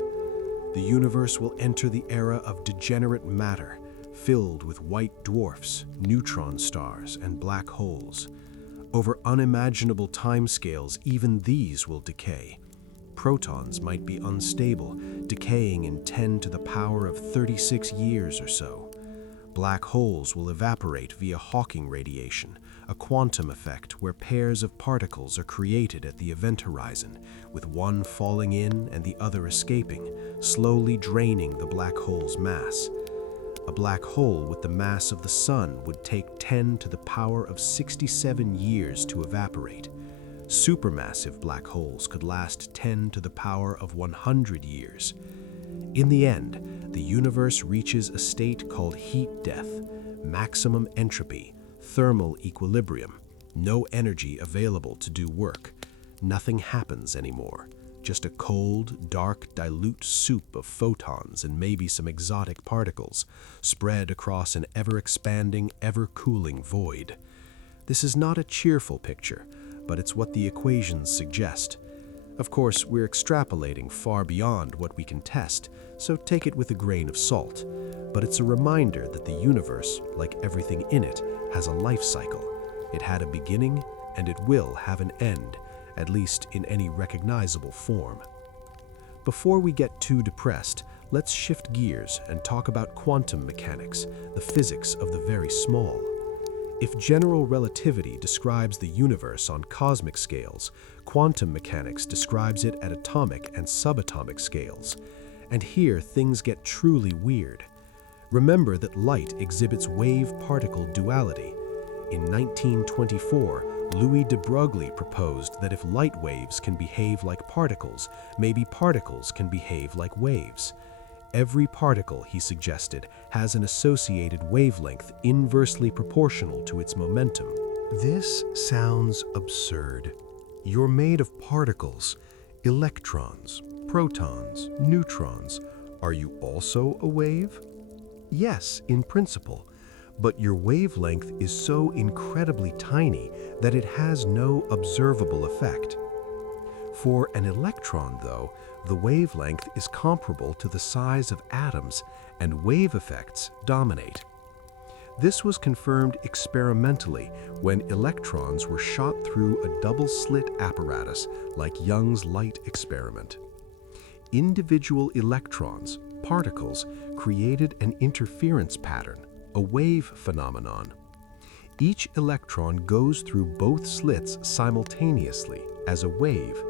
The universe will enter the era of degenerate matter, filled with white dwarfs, neutron stars, and black holes. Over unimaginable timescales, even these will decay. Protons might be unstable, decaying in 10 to the power of 36 years or so. Black holes will evaporate via Hawking radiation, a quantum effect where pairs of particles are created at the event horizon, with one falling in and the other escaping, slowly draining the black hole's mass. A black hole with the mass of the Sun would take 10 to the power of 67 years to evaporate. Supermassive black holes could last 10 to the power of 100 years. In the end, the universe reaches a state called heat death, maximum entropy, thermal equilibrium, no energy available to do work. Nothing happens anymore. Just a cold, dark, dilute soup of photons and maybe some exotic particles, spread across an ever-expanding, ever-cooling void. This is not a cheerful picture, but it's what the equations suggest. Of course, we're extrapolating far beyond what we can test, so take it with a grain of salt. But it's a reminder that the universe, like everything in it, has a life cycle. It had a beginning, and it will have an end, at least in any recognizable form. Before we get too depressed, let's shift gears and talk about quantum mechanics, the physics of the very small. If general relativity describes the universe on cosmic scales, quantum mechanics describes it at atomic and subatomic scales. And here things get truly weird. Remember that light exhibits wave-particle duality. In 1924, Louis de Broglie proposed that if light waves can behave like particles, maybe particles can behave like waves. Every particle, he suggested, has an associated wavelength inversely proportional to its momentum. This sounds absurd. You're made of particles, electrons, protons, neutrons. Are you also a wave? Yes, in principle, but your wavelength is so incredibly tiny that it has no observable effect. For an electron, though, the wavelength is comparable to the size of atoms, and wave effects dominate. This was confirmed experimentally when electrons were shot through a double-slit apparatus like Young's light experiment. Individual electrons, particles, created an interference pattern, a wave phenomenon. Each electron goes through both slits simultaneously as a wave,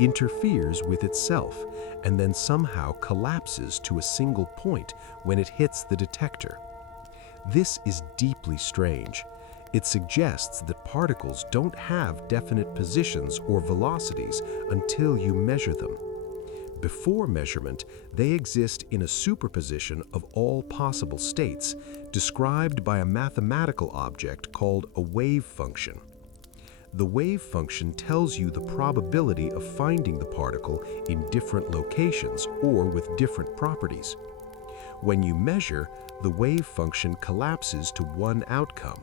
interferes with itself, and then somehow collapses to a single point when it hits the detector. This is deeply strange. It suggests that particles don't have definite positions or velocities until you measure them. Before measurement, they exist in a superposition of all possible states, described by a mathematical object called a wave function. The wave function tells you the probability of finding the particle in different locations or with different properties. When you measure, the wave function collapses to one outcome.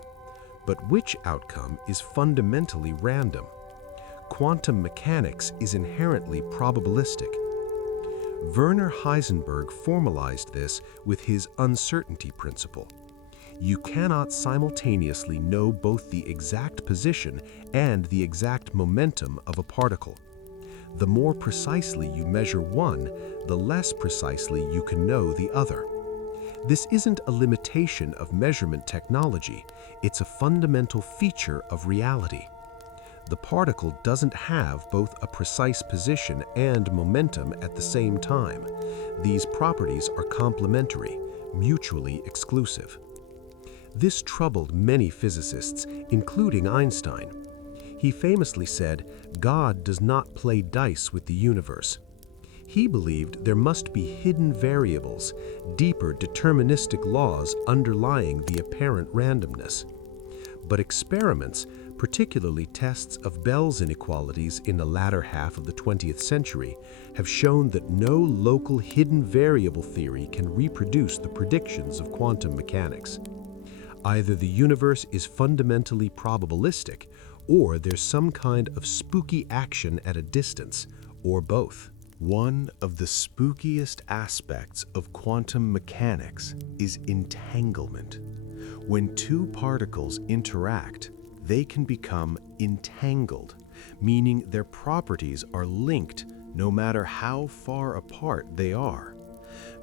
But which outcome is fundamentally random? Quantum mechanics is inherently probabilistic. Werner Heisenberg formalized this with his uncertainty principle. You cannot simultaneously know both the exact position and the exact momentum of a particle. The more precisely you measure one, the less precisely you can know the other. This isn't a limitation of measurement technology, it's a fundamental feature of reality. The particle doesn't have both a precise position and momentum at the same time. These properties are complementary, mutually exclusive. This troubled many physicists, including Einstein. He famously said, "God does not play dice with the universe." He believed there must be hidden variables, deeper deterministic laws underlying the apparent randomness. But experiments, particularly tests of Bell's inequalities in the latter half of the 20th century, have shown that no local hidden variable theory can reproduce the predictions of quantum mechanics. Either the universe is fundamentally probabilistic, or there's some kind of spooky action at a distance, or both. One of the spookiest aspects of quantum mechanics is entanglement. When two particles interact, they can become entangled, meaning their properties are linked no matter how far apart they are.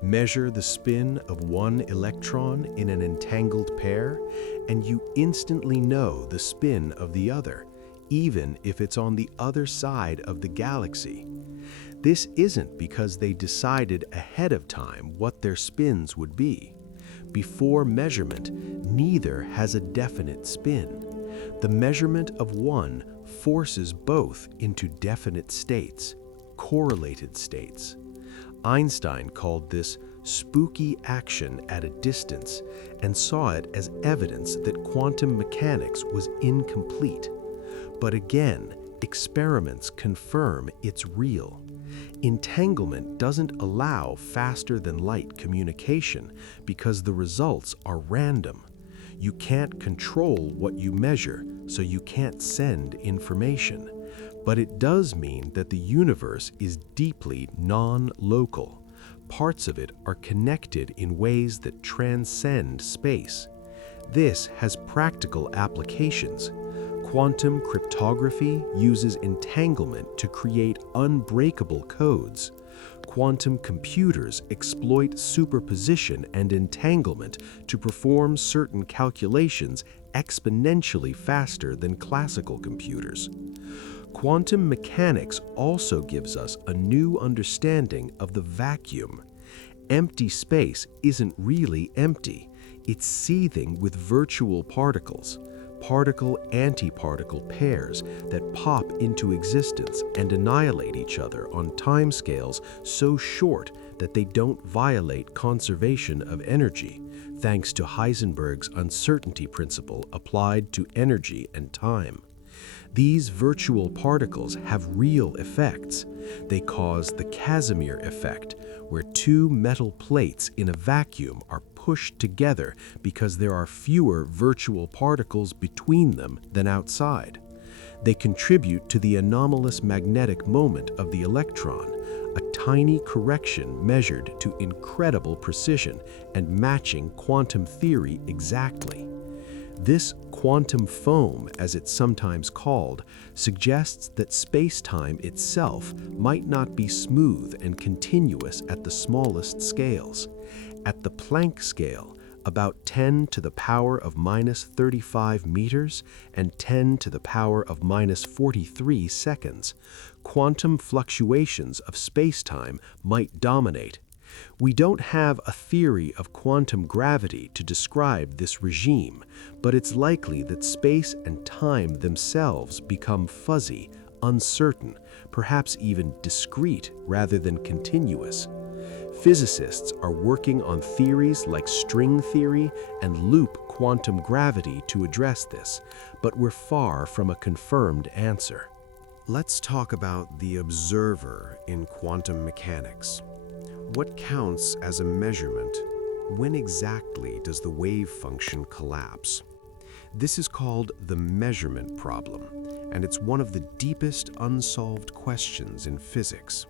Measure the spin of one electron in an entangled pair, and you instantly know the spin of the other, even if it's on the other side of the galaxy. This isn't because they decided ahead of time what their spins would be. Before measurement, neither has a definite spin. The measurement of one forces both into definite states, correlated states. Einstein called this spooky action at a distance and saw it as evidence that quantum mechanics was incomplete. But again, experiments confirm it's real. Entanglement doesn't allow faster-than-light communication because the results are random. You can't control what you measure, so you can't send information. But it does mean that the universe is deeply non-local. Parts of it are connected in ways that transcend space. This has practical applications. Quantum cryptography uses entanglement to create unbreakable codes. Quantum computers exploit superposition and entanglement to perform certain calculations exponentially faster than classical computers. Quantum mechanics also gives us a new understanding of the vacuum. Empty space isn't really empty. It's seething with virtual particles, particle-antiparticle pairs that pop into existence and annihilate each other on timescales so short that they don't violate conservation of energy, thanks to Heisenberg's uncertainty principle applied to energy and time. These virtual particles have real effects. They cause the Casimir effect, where two metal plates in a vacuum are pushed together because there are fewer virtual particles between them than outside. They contribute to the anomalous magnetic moment of the electron, a tiny correction measured to incredible precision and matching quantum theory exactly. This quantum foam, as it's sometimes called, suggests that space-time itself might not be smooth and continuous at the smallest scales. At the Planck scale, about 10 to the power of minus 35 meters and 10 to the power of minus 43 seconds, quantum fluctuations of space-time might dominate. We don't have a theory of quantum gravity to describe this regime, but it's likely that space and time themselves become fuzzy, uncertain, perhaps even discrete rather than continuous. Physicists are working on theories like string theory and loop quantum gravity to address this, but we're far from a confirmed answer. Let's talk about the observer in quantum mechanics. What counts as a measurement? When exactly does the wave function collapse? This is called the measurement problem, and it's one of the deepest unsolved questions in physics.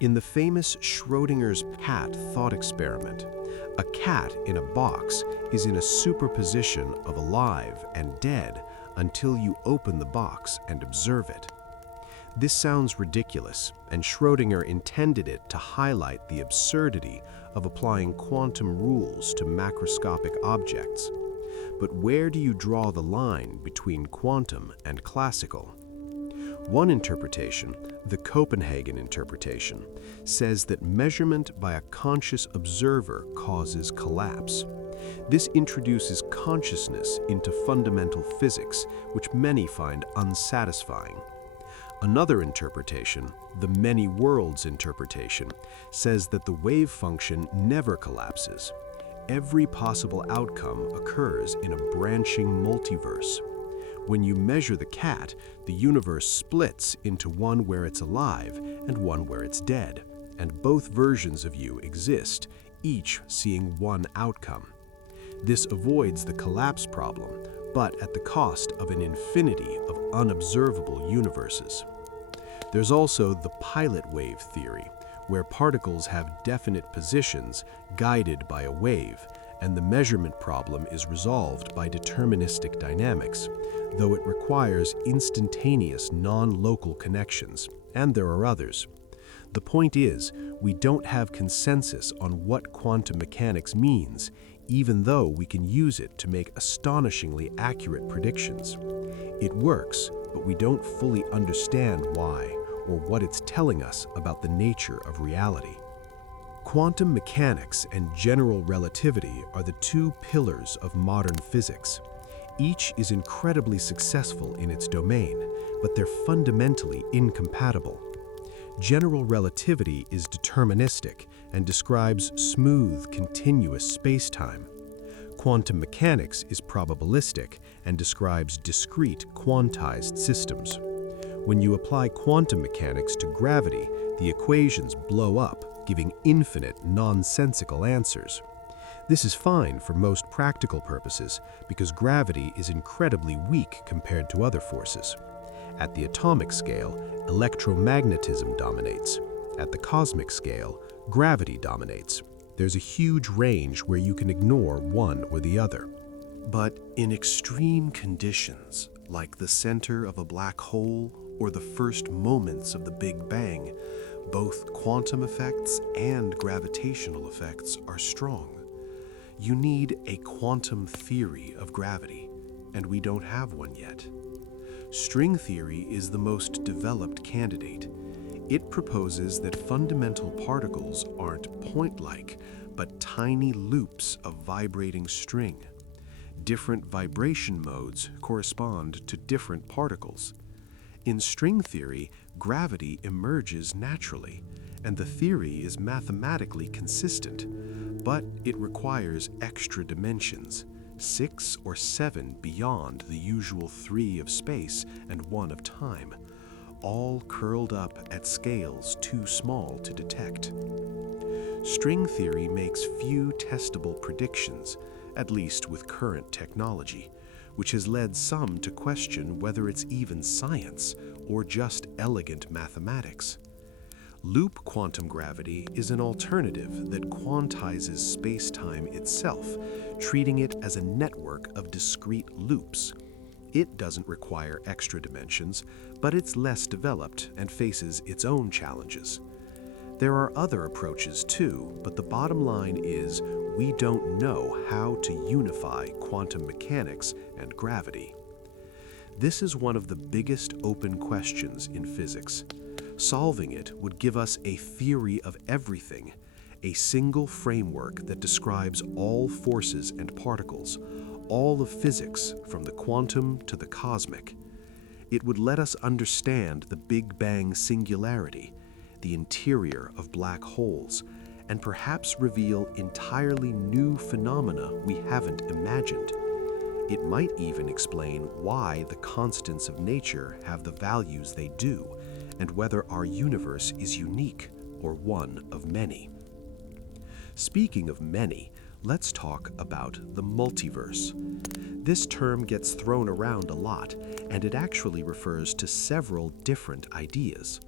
In the famous Schrödinger's cat thought experiment, a cat in a box is in a superposition of alive and dead until you open the box and observe it. This sounds ridiculous, and Schrödinger intended it to highlight the absurdity of applying quantum rules to macroscopic objects. But where do you draw the line between quantum and classical? One interpretation, the Copenhagen interpretation, says that measurement by a conscious observer causes collapse. This introduces consciousness into fundamental physics, which many find unsatisfying. Another interpretation, the many worlds interpretation, says that the wave function never collapses. Every possible outcome occurs in a branching multiverse. When you measure the cat, the universe splits into one where it's alive and one where it's dead, and both versions of you exist, each seeing one outcome. This avoids the collapse problem, but at the cost of an infinity of unobservable universes. There's also the pilot wave theory, where particles have definite positions guided by a wave, and the measurement problem is resolved by deterministic dynamics, though it requires instantaneous non-local connections, and there are others. The point is, we don't have consensus on what quantum mechanics means, even though we can use it to make astonishingly accurate predictions. It works, but we don't fully understand why or what it's telling us about the nature of reality. Quantum mechanics and general relativity are the two pillars of modern physics. Each is incredibly successful in its domain, but they're fundamentally incompatible. General relativity is deterministic and describes smooth, continuous spacetime. Quantum mechanics is probabilistic and describes discrete, quantized systems. When you apply quantum mechanics to gravity, the equations blow up, giving infinite, nonsensical answers. This is fine for most practical purposes because gravity is incredibly weak compared to other forces. At the atomic scale, electromagnetism dominates. At the cosmic scale, gravity dominates. There's a huge range where you can ignore one or the other. But in extreme conditions, like the center of a black hole or the first moments of the Big Bang, both quantum effects and gravitational effects are strong. You need a quantum theory of gravity, and we don't have one yet. String theory is the most developed candidate. It proposes that fundamental particles aren't point-like, but tiny loops of vibrating string. Different vibration modes correspond to different particles. In string theory, gravity emerges naturally, and the theory is mathematically consistent, but it requires extra dimensions, 6 or 7 beyond the usual 3 of space and 1 of time, all curled up at scales too small to detect. String theory makes few testable predictions, at least with current technology, which has led some to question whether it's even science or just elegant mathematics. Loop quantum gravity is an alternative that quantizes space-time itself, treating it as a network of discrete loops. It doesn't require extra dimensions, but it's less developed and faces its own challenges. There are other approaches too, but the bottom line is we don't know how to unify quantum mechanics and gravity. This is one of the biggest open questions in physics. Solving it would give us a theory of everything, a single framework that describes all forces and particles, all of physics from the quantum to the cosmic. It would let us understand the Big Bang singularity, the interior of black holes, and perhaps reveal entirely new phenomena we haven't imagined. It might even explain why the constants of nature have the values they do, and whether our universe is unique or one of many. Speaking of many, let's talk about the multiverse. This term gets thrown around a lot, and it actually refers to several different ideas.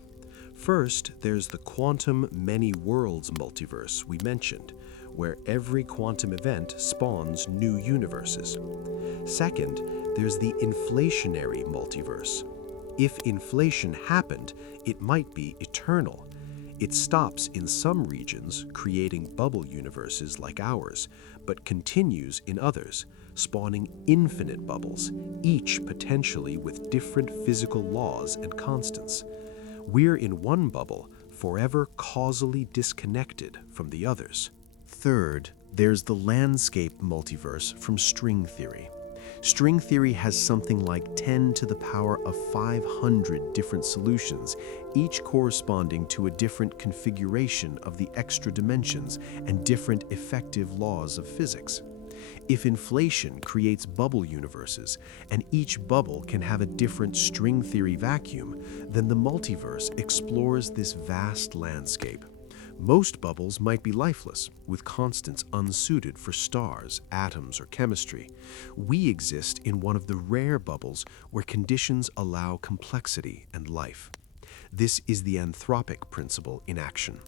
First, there's the quantum many worlds multiverse we mentioned, where every quantum event spawns new universes. Second, there's the inflationary multiverse. If inflation happened, it might be eternal. It stops in some regions, creating bubble universes like ours, but continues in others, spawning infinite bubbles, each potentially with different physical laws and constants. We're in one bubble, forever causally disconnected from the others. Third, there's the landscape multiverse from string theory. String theory has something like 10 to the power of 500 different solutions, each corresponding to a different configuration of the extra dimensions and different effective laws of physics. If inflation creates bubble universes, and each bubble can have a different string theory vacuum, then the multiverse explores this vast landscape. Most bubbles might be lifeless, with constants unsuited for stars, atoms, or chemistry. We exist in one of the rare bubbles where conditions allow complexity and life. This is the anthropic principle in action.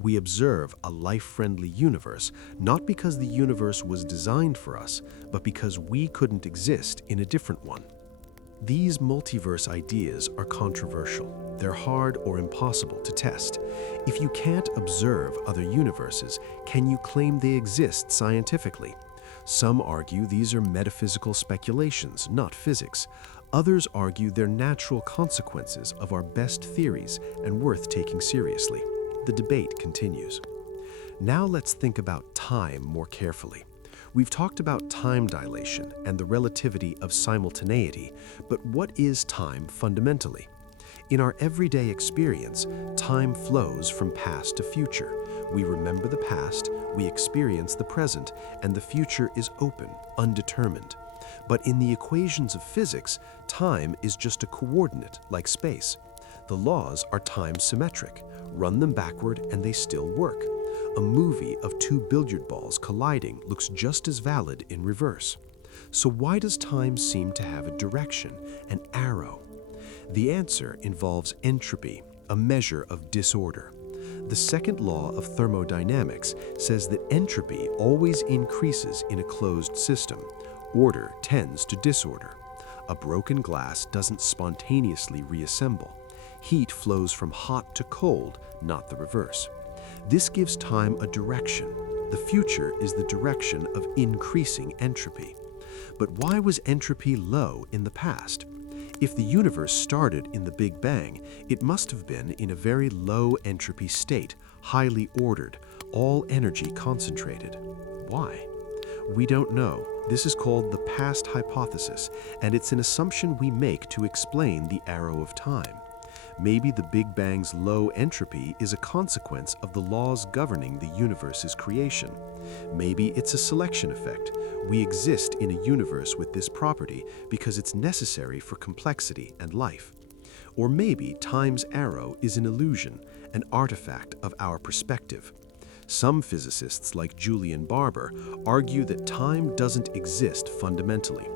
We observe a life-friendly universe not because the universe was designed for us, but because we couldn't exist in a different one. These multiverse ideas are controversial. They're hard or impossible to test. If you can't observe other universes, can you claim they exist scientifically? Some argue these are metaphysical speculations, not physics. Others argue they're natural consequences of our best theories and worth taking seriously. The debate continues. Now let's think about time more carefully. We've talked about time dilation and the relativity of simultaneity, but what is time fundamentally? In our everyday experience, time flows from past to future. We remember the past, we experience the present, and the future is open, undetermined. But in the equations of physics, time is just a coordinate, like space. The laws are time-symmetric. Run them backward and they still work. A movie of two billiard balls colliding looks just as valid in reverse. So why does time seem to have a direction, an arrow? The answer involves entropy, a measure of disorder. The second law of thermodynamics says that entropy always increases in a closed system. Order tends to disorder. A broken glass doesn't spontaneously reassemble. Heat flows from hot to cold, not the reverse. This gives time a direction. The future is the direction of increasing entropy. But why was entropy low in the past? If the universe started in the Big Bang, it must have been in a very low entropy state, highly ordered, all energy concentrated. Why? We don't know. This is called the past hypothesis, and it's an assumption we make to explain the arrow of time. Maybe the Big Bang's low entropy is a consequence of the laws governing the universe's creation. Maybe it's a selection effect. We exist in a universe with this property because it's necessary for complexity and life. Or maybe time's arrow is an illusion, an artifact of our perspective. Some physicists, like Julian Barber, argue that time doesn't exist fundamentally.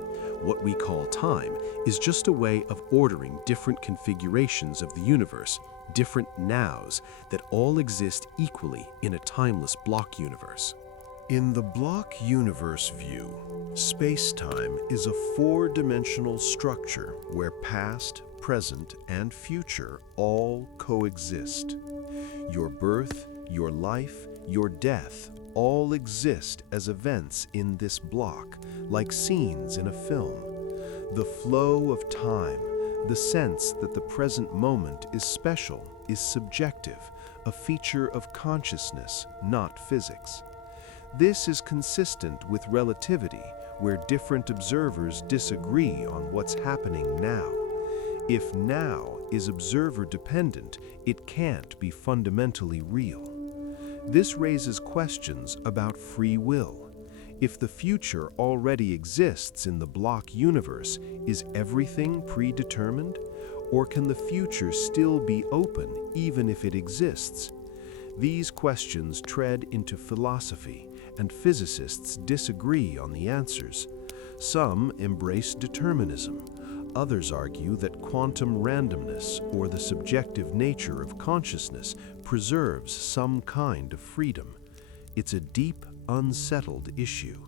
What we call time is just a way of ordering different configurations of the universe, different nows that all exist equally in a timeless block universe. In the block universe view, space-time is a four-dimensional structure where past, present, and future all coexist. Your birth, your life, your death all exist as events in this block, like scenes in a film. The flow of time, the sense that the present moment is special, is subjective, a feature of consciousness, not physics. This is consistent with relativity, where different observers disagree on what's happening now. If now is observer-dependent, it can't be fundamentally real. This raises questions about free will. If the future already exists in the block universe, is everything predetermined? Or can the future still be open even if it exists? These questions tread into philosophy, and physicists disagree on the answers. Some embrace determinism. Others argue that quantum randomness, or the subjective nature of consciousness, preserves some kind of freedom. It's a deep, unsettled issue.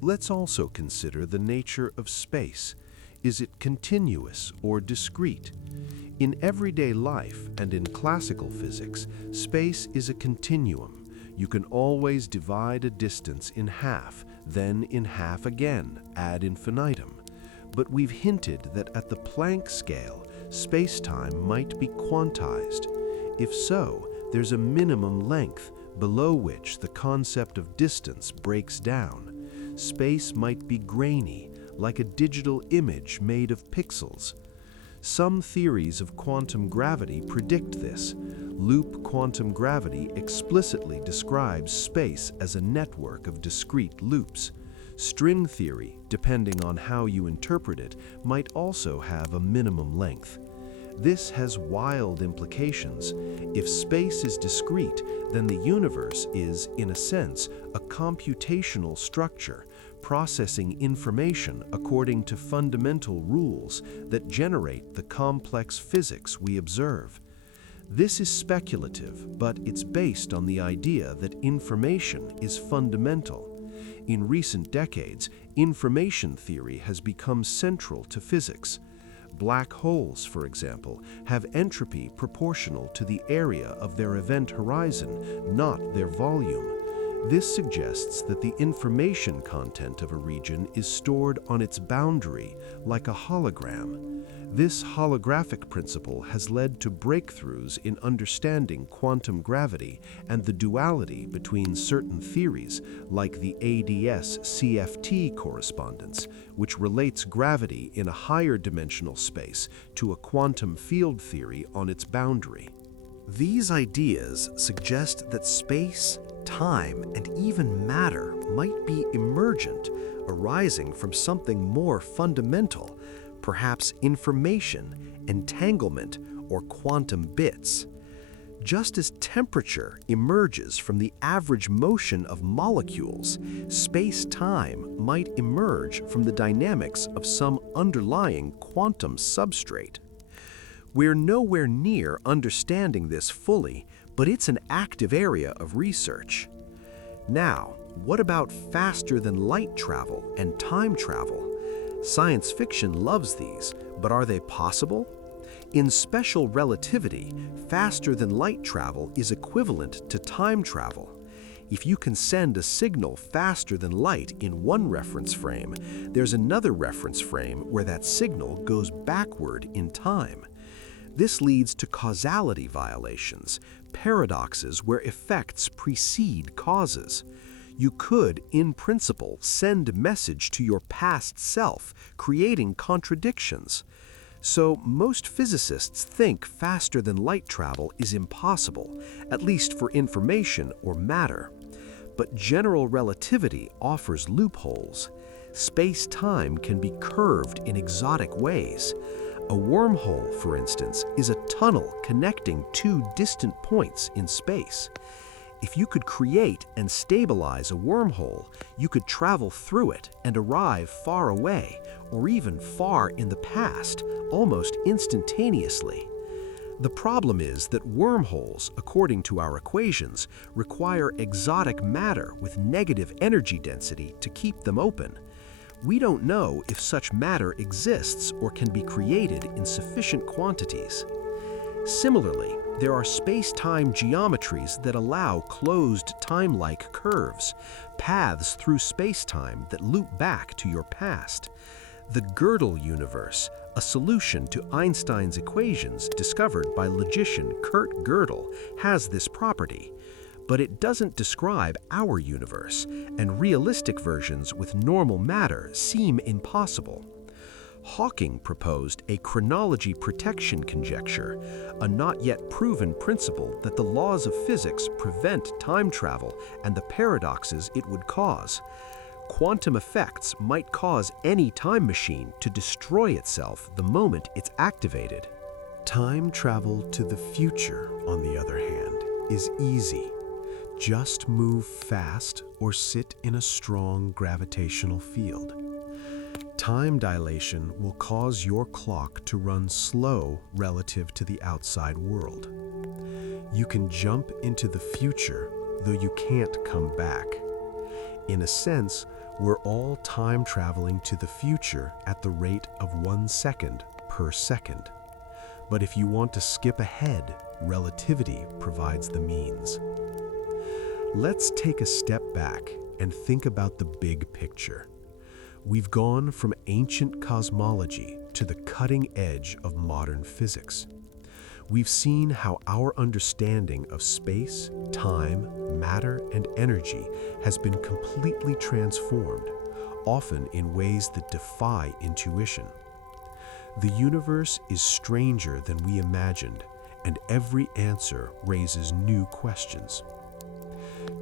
Let's also consider the nature of space. Is it continuous or discrete? In everyday life and in classical physics, space is a continuum. You can always divide a distance in half, then in half again, ad infinitum. But we've hinted that at the Planck scale, space-time might be quantized. If so, there's a minimum length below which the concept of distance breaks down. Space might be grainy, like a digital image made of pixels. Some theories of quantum gravity predict this. Loop quantum gravity explicitly describes space as a network of discrete loops. String theory, depending on how you interpret it, might also have a minimum length. This has wild implications. If space is discrete, then the universe is, in a sense, a computational structure, processing information according to fundamental rules that generate the complex physics we observe. This is speculative, but it's based on the idea that information is fundamental. In recent decades, information theory has become central to physics. Black holes, for example, have entropy proportional to the area of their event horizon, not their volume. This suggests that the information content of a region is stored on its boundary, like a hologram. This holographic principle has led to breakthroughs in understanding quantum gravity and the duality between certain theories, like the ADS-CFT correspondence, which relates gravity in a higher dimensional space to a quantum field theory on its boundary. These ideas suggest that space, time, and even matter might be emergent, arising from something more fundamental, perhaps information, entanglement, or quantum bits. Just as temperature emerges from the average motion of molecules, space-time might emerge from the dynamics of some underlying quantum substrate. We're nowhere near understanding this fully, but it's an active area of research. Now, what about faster-than-light travel and time travel? Science fiction loves these, but are they possible? In special relativity, faster-than-light travel is equivalent to time travel. If you can send a signal faster than light in one reference frame, there's another reference frame where that signal goes backward in time. This leads to causality violations, paradoxes where effects precede causes. You could, in principle, send a message to your past self, creating contradictions. So most physicists think faster-than-light travel is impossible, at least for information or matter. But general relativity offers loopholes. Space-time can be curved in exotic ways. A wormhole, for instance, is a tunnel connecting two distant points in space. If you could create and stabilize a wormhole, you could travel through it and arrive far away, or even far in the past, almost instantaneously. The problem is that wormholes, according to our equations, require exotic matter with negative energy density to keep them open. We don't know if such matter exists or can be created in sufficient quantities. Similarly, there are space-time geometries that allow closed time-like curves, paths through space-time that loop back to your past. The Gödel universe, a solution to Einstein's equations discovered by logician Kurt Gödel, has this property. But it doesn't describe our universe, and realistic versions with normal matter seem impossible. Hawking proposed a chronology protection conjecture, a not yet proven principle that the laws of physics prevent time travel and the paradoxes it would cause. Quantum effects might cause any time machine to destroy itself the moment it's activated. Time travel to the future, on the other hand, is easy. Just move fast or sit in a strong gravitational field. Time dilation will cause your clock to run slow relative to the outside world. You can jump into the future, though you can't come back. In a sense, we're all time traveling to the future at the rate of 1 second per second. But if you want to skip ahead, relativity provides the means. Let's take a step back and think about the big picture. We've gone from ancient cosmology to the cutting edge of modern physics. We've seen how our understanding of space, time, matter, and energy has been completely transformed, often in ways that defy intuition. The universe is stranger than we imagined, and every answer raises new questions.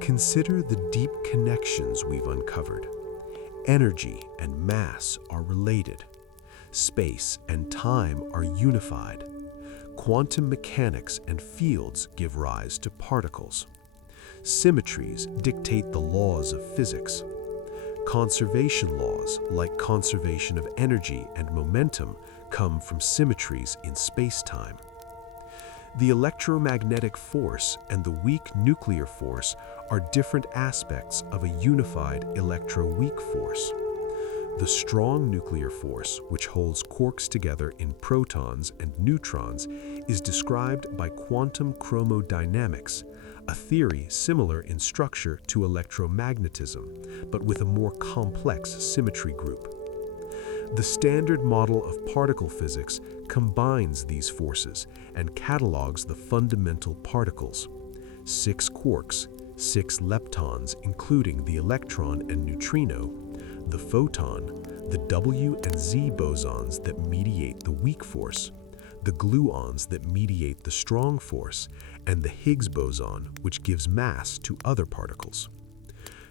Consider the deep connections we've uncovered. Energy and mass are related. Space and time are unified. Quantum mechanics and fields give rise to particles. Symmetries dictate the laws of physics. Conservation laws, like conservation of energy and momentum, come from symmetries in spacetime. The electromagnetic force and the weak nuclear force are different aspects of a unified electroweak force. The strong nuclear force, which holds quarks together in protons and neutrons, is described by quantum chromodynamics, a theory similar in structure to electromagnetism, but with a more complex symmetry group. The Standard Model of particle physics combines these forces and catalogs the fundamental particles: 6 quarks, 6 leptons including the electron and neutrino, the photon, the W and Z bosons that mediate the weak force, the gluons that mediate the strong force, and the Higgs boson, which gives mass to other particles.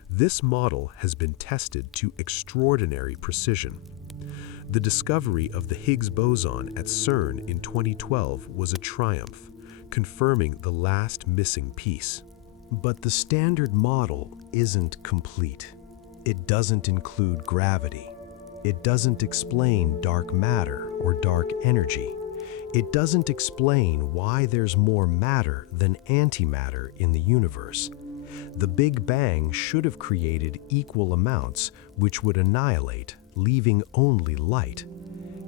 This model has been tested to extraordinary precision. The discovery of the Higgs boson at CERN in 2012 was a triumph, confirming the last missing piece. But the Standard Model isn't complete. It doesn't include gravity. It doesn't explain dark matter or dark energy. It doesn't explain why there's more matter than antimatter in the universe. The Big Bang should have created equal amounts which would annihilate, leaving only light.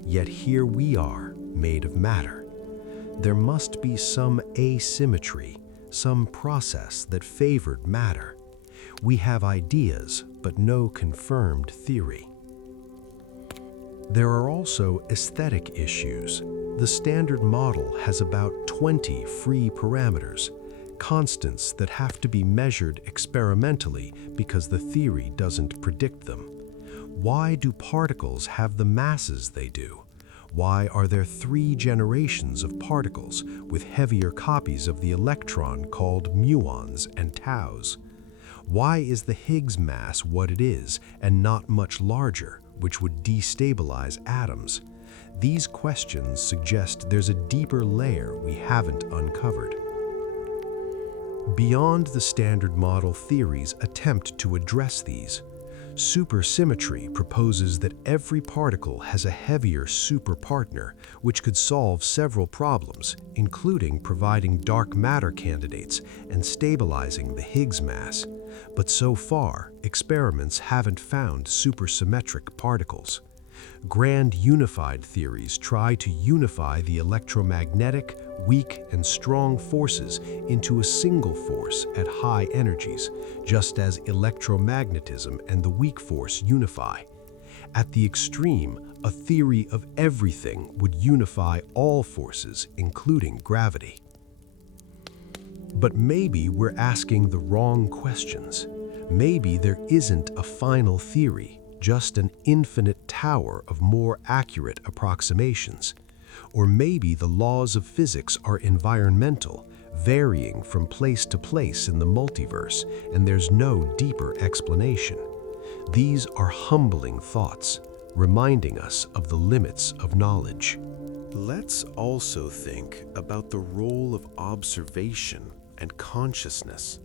Yet here we are, made of matter. There must be some asymmetry, some process that favored matter. We have ideas, but no confirmed theory. There are also aesthetic issues. The Standard Model has about 20 free parameters, constants that have to be measured experimentally because the theory doesn't predict them. Why do particles have the masses they do? Why are there 3 generations of particles with heavier copies of the electron called muons and taus? Why is the Higgs mass what it is and not much larger, which would destabilize atoms? These questions suggest there's a deeper layer we haven't uncovered. Beyond the Standard Model, theories attempt to address these. Supersymmetry proposes that every particle has a heavier superpartner, which could solve several problems, including providing dark matter candidates and stabilizing the Higgs mass. But so far, experiments haven't found supersymmetric particles. Grand unified theories try to unify the electromagnetic, weak, and strong forces into a single force at high energies, just as electromagnetism and the weak force unify. At the extreme, a theory of everything would unify all forces, including gravity. But maybe we're asking the wrong questions. Maybe there isn't a final theory, just an infinite tower of more accurate approximations. Or maybe the laws of physics are environmental, varying from place to place in the multiverse, and there's no deeper explanation. These are humbling thoughts, reminding us of the limits of knowledge. Let's also think about the role of observation and consciousness.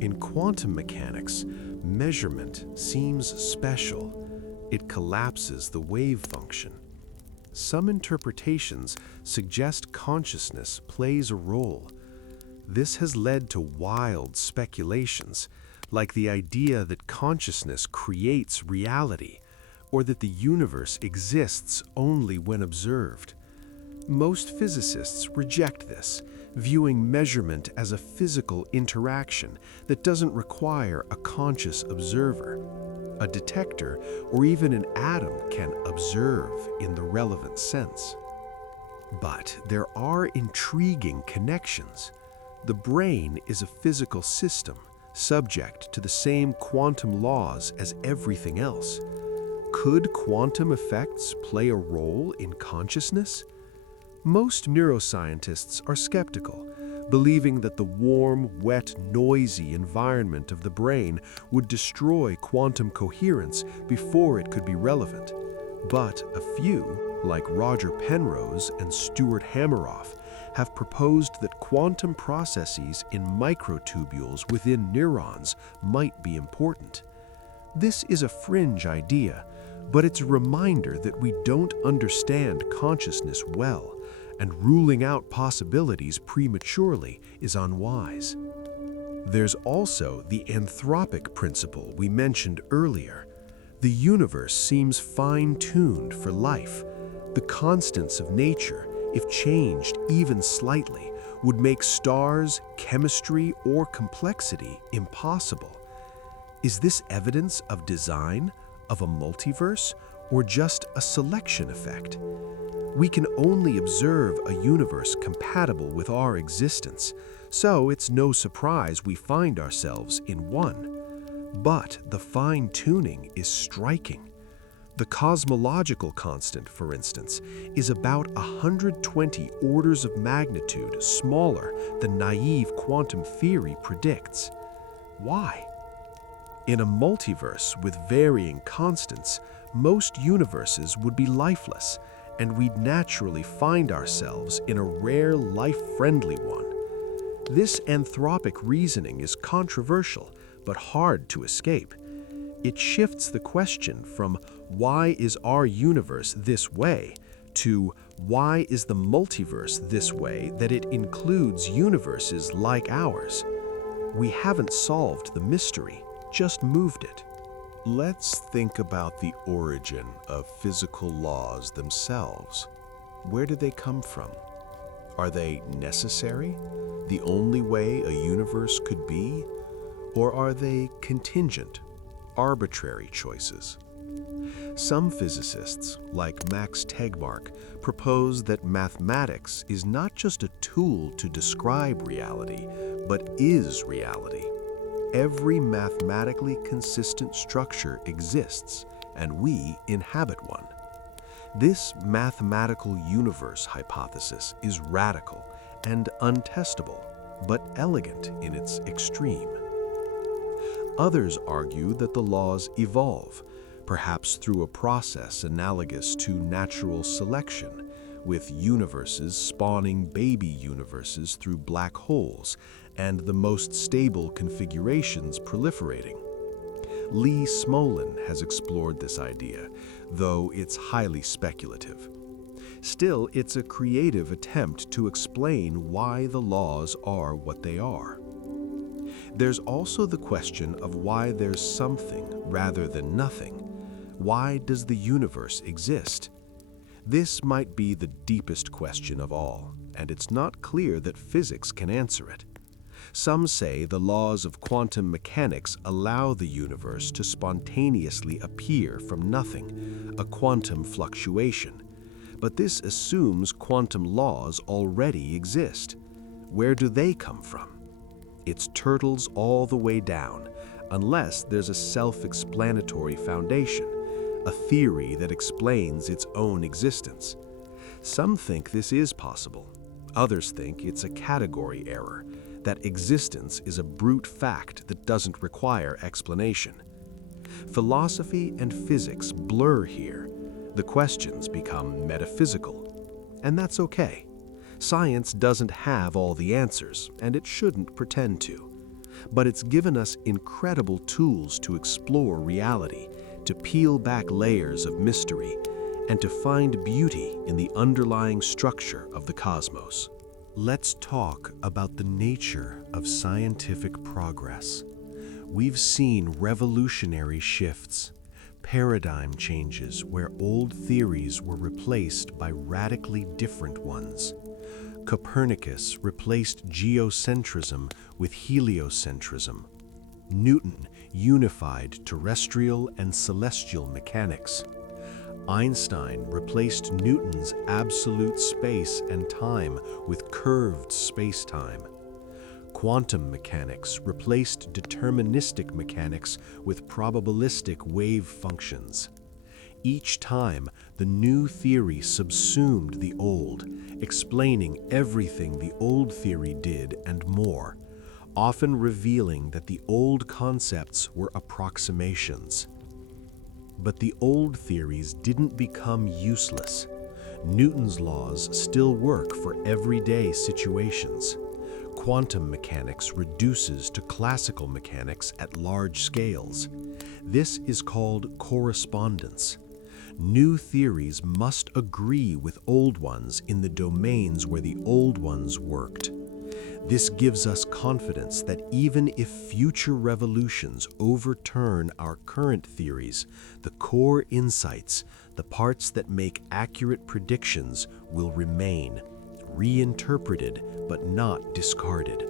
In quantum mechanics, measurement seems special. It collapses the wave function. Some interpretations suggest consciousness plays a role. This has led to wild speculations, like the idea that consciousness creates reality, or that the universe exists only when observed. Most physicists reject this, viewing measurement as a physical interaction that doesn't require a conscious observer. A detector or even an atom can observe in the relevant sense. But there are intriguing connections. The brain is a physical system, subject to the same quantum laws as everything else. Could quantum effects play a role in consciousness? Most neuroscientists are skeptical, believing that the warm, wet, noisy environment of the brain would destroy quantum coherence before it could be relevant. But a few, like Roger Penrose and Stuart Hameroff, have proposed that quantum processes in microtubules within neurons might be important. This is a fringe idea, but it's a reminder that we don't understand consciousness well, and ruling out possibilities prematurely is unwise. There's also the anthropic principle we mentioned earlier. The universe seems fine-tuned for life. The constants of nature, if changed even slightly, would make stars, chemistry, or complexity impossible. Is this evidence of design, of a multiverse, or just a selection effect? We can only observe a universe compatible with our existence, so it's no surprise we find ourselves in one. But the fine-tuning is striking. The cosmological constant, for instance, is about 120 orders of magnitude smaller than naive quantum theory predicts. Why? In a multiverse with varying constants, most universes would be lifeless, and we'd naturally find ourselves in a rare life-friendly one. This anthropic reasoning is controversial, but hard to escape. It shifts the question from why is our universe this way to why is the multiverse this way that it includes universes like ours? We haven't solved the mystery, just moved it. Let's think about the origin of physical laws themselves. Where do they come from? Are they necessary, the only way a universe could be? Or are they contingent, arbitrary choices? Some physicists, like Max Tegmark, propose that mathematics is not just a tool to describe reality, but is reality. Every mathematically consistent structure exists, and we inhabit one. This mathematical universe hypothesis is radical and untestable, but elegant in its extreme. Others argue that the laws evolve, perhaps through a process analogous to natural selection, with universes spawning baby universes through black holes and the most stable configurations proliferating. Lee Smolin has explored this idea, though it's highly speculative. Still, it's a creative attempt to explain why the laws are what they are. There's also the question of why there's something rather than nothing. Why does the universe exist? This might be the deepest question of all, and it's not clear that physics can answer it. Some say the laws of quantum mechanics allow the universe to spontaneously appear from nothing, a quantum fluctuation. But this assumes quantum laws already exist. Where do they come from? It's turtles all the way down, unless there's a self-explanatory foundation, a theory that explains its own existence. Some think this is possible. Others think it's a category error, that existence is a brute fact that doesn't require explanation. Philosophy and physics blur here. The questions become metaphysical. And that's okay. Science doesn't have all the answers, and it shouldn't pretend to. But it's given us incredible tools to explore reality, to peel back layers of mystery, and to find beauty in the underlying structure of the cosmos. Let's talk about the nature of scientific progress. We've seen revolutionary shifts, paradigm changes where old theories were replaced by radically different ones. Copernicus replaced geocentrism with heliocentrism. Newton unified terrestrial and celestial mechanics. Einstein replaced Newton's absolute space and time with curved spacetime. Quantum mechanics replaced deterministic mechanics with probabilistic wave functions. Each time, the new theory subsumed the old, explaining everything the old theory did and more, often revealing that the old concepts were approximations. But the old theories didn't become useless. Newton's laws still work for everyday situations. Quantum mechanics reduces to classical mechanics at large scales. This is called correspondence. New theories must agree with old ones in the domains where the old ones worked. This gives us confidence that even if future revolutions overturn our current theories, the core insights, the parts that make accurate predictions, will remain, reinterpreted but not discarded.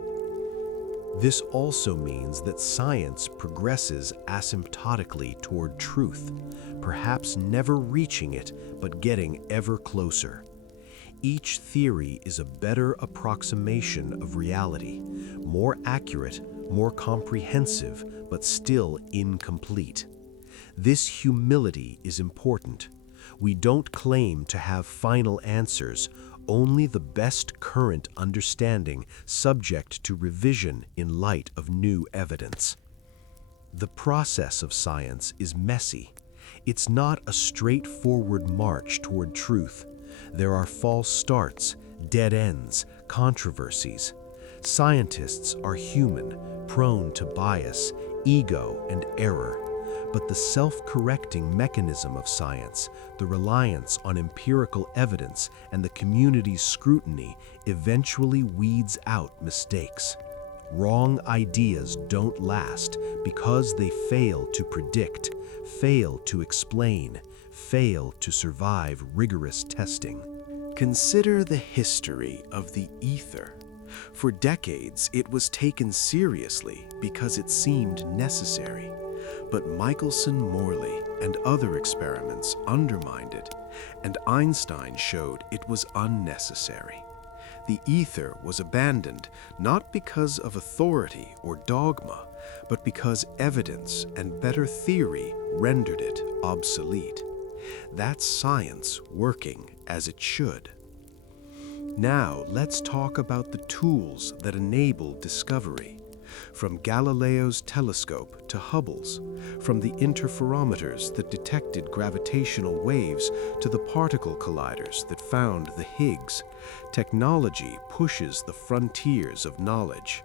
This also means that science progresses asymptotically toward truth, perhaps never reaching it, but getting ever closer. Each theory is a better approximation of reality, more accurate, more comprehensive, but still incomplete. This humility is important. We don't claim to have final answers, only the best current understanding subject to revision in light of new evidence. The process of science is messy. It's not a straightforward march toward truth. There are false starts, dead ends, controversies. Scientists are human, prone to bias, ego, and error. But the self-correcting mechanism of science, the reliance on empirical evidence, and the community's scrutiny eventually weeds out mistakes. Wrong ideas don't last because they fail to predict, fail to explain, fail to survive rigorous testing. Consider the history of the ether. For decades, it was taken seriously because it seemed necessary. But Michelson-Morley and other experiments undermined it, and Einstein showed it was unnecessary. The ether was abandoned not because of authority or dogma, but because evidence and better theory rendered it obsolete. That's science working as it should. Now let's talk about the tools that enable discovery. From Galileo's telescope to Hubble's, from the interferometers that detected gravitational waves to the particle colliders that found the Higgs, technology pushes the frontiers of knowledge.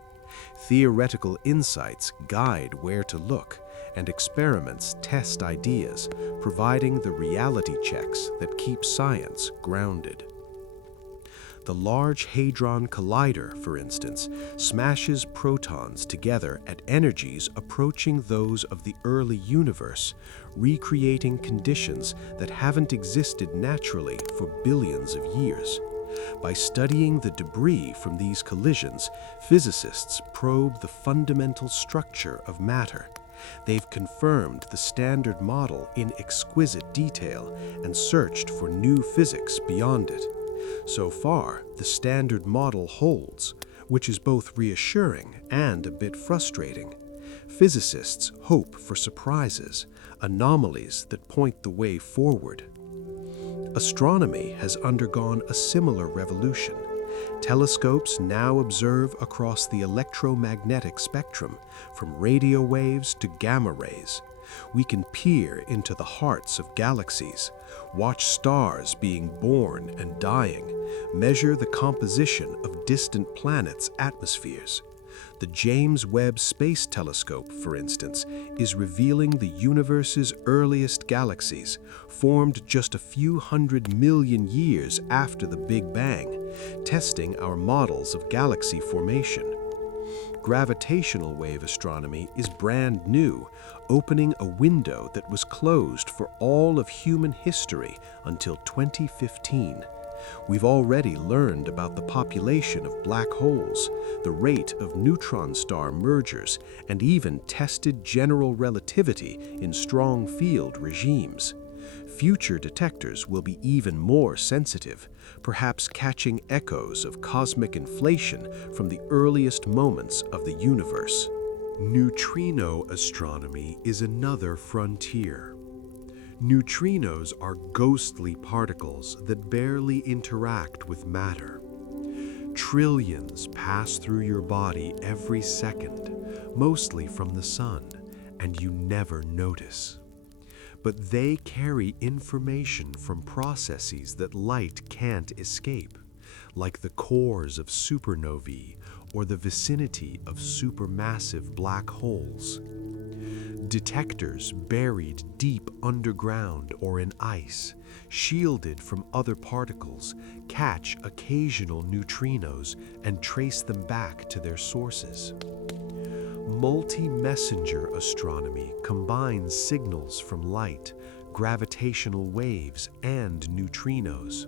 Theoretical insights guide where to look, and experiments test ideas, providing the reality checks that keep science grounded. The Large Hadron Collider, for instance, smashes protons together at energies approaching those of the early universe, recreating conditions that haven't existed naturally for billions of years. By studying the debris from these collisions, physicists probe the fundamental structure of matter. They've confirmed the Standard Model in exquisite detail and searched for new physics beyond it. So far, the Standard Model holds, which is both reassuring and a bit frustrating. Physicists hope for surprises, anomalies that point the way forward. Astronomy has undergone a similar revolution. Telescopes now observe across the electromagnetic spectrum, from radio waves to gamma rays. We can peer into the hearts of galaxies, watch stars being born and dying, measure the composition of distant planets' atmospheres. The James Webb Space Telescope, for instance, is revealing the universe's earliest galaxies, formed just a few 100 million years after the Big Bang, testing our models of galaxy formation. Gravitational wave astronomy is brand new, opening a window that was closed for all of human history until 2015. We've already learned about the population of black holes, the rate of neutron star mergers, and even tested general relativity in strong field regimes. Future detectors will be even more sensitive, perhaps catching echoes of cosmic inflation from the earliest moments of the universe. Neutrino astronomy is another frontier. Neutrinos are ghostly particles that barely interact with matter. Trillions pass through your body every second, mostly from the sun, and you never notice. but they carry information from processes that light can't escape, like the cores of supernovae or the vicinity of supermassive black holes. Detectors buried deep underground or in ice, shielded from other particles, catch occasional neutrinos and trace them back to their sources. Multi-messenger astronomy combines signals from light, gravitational waves, and neutrinos.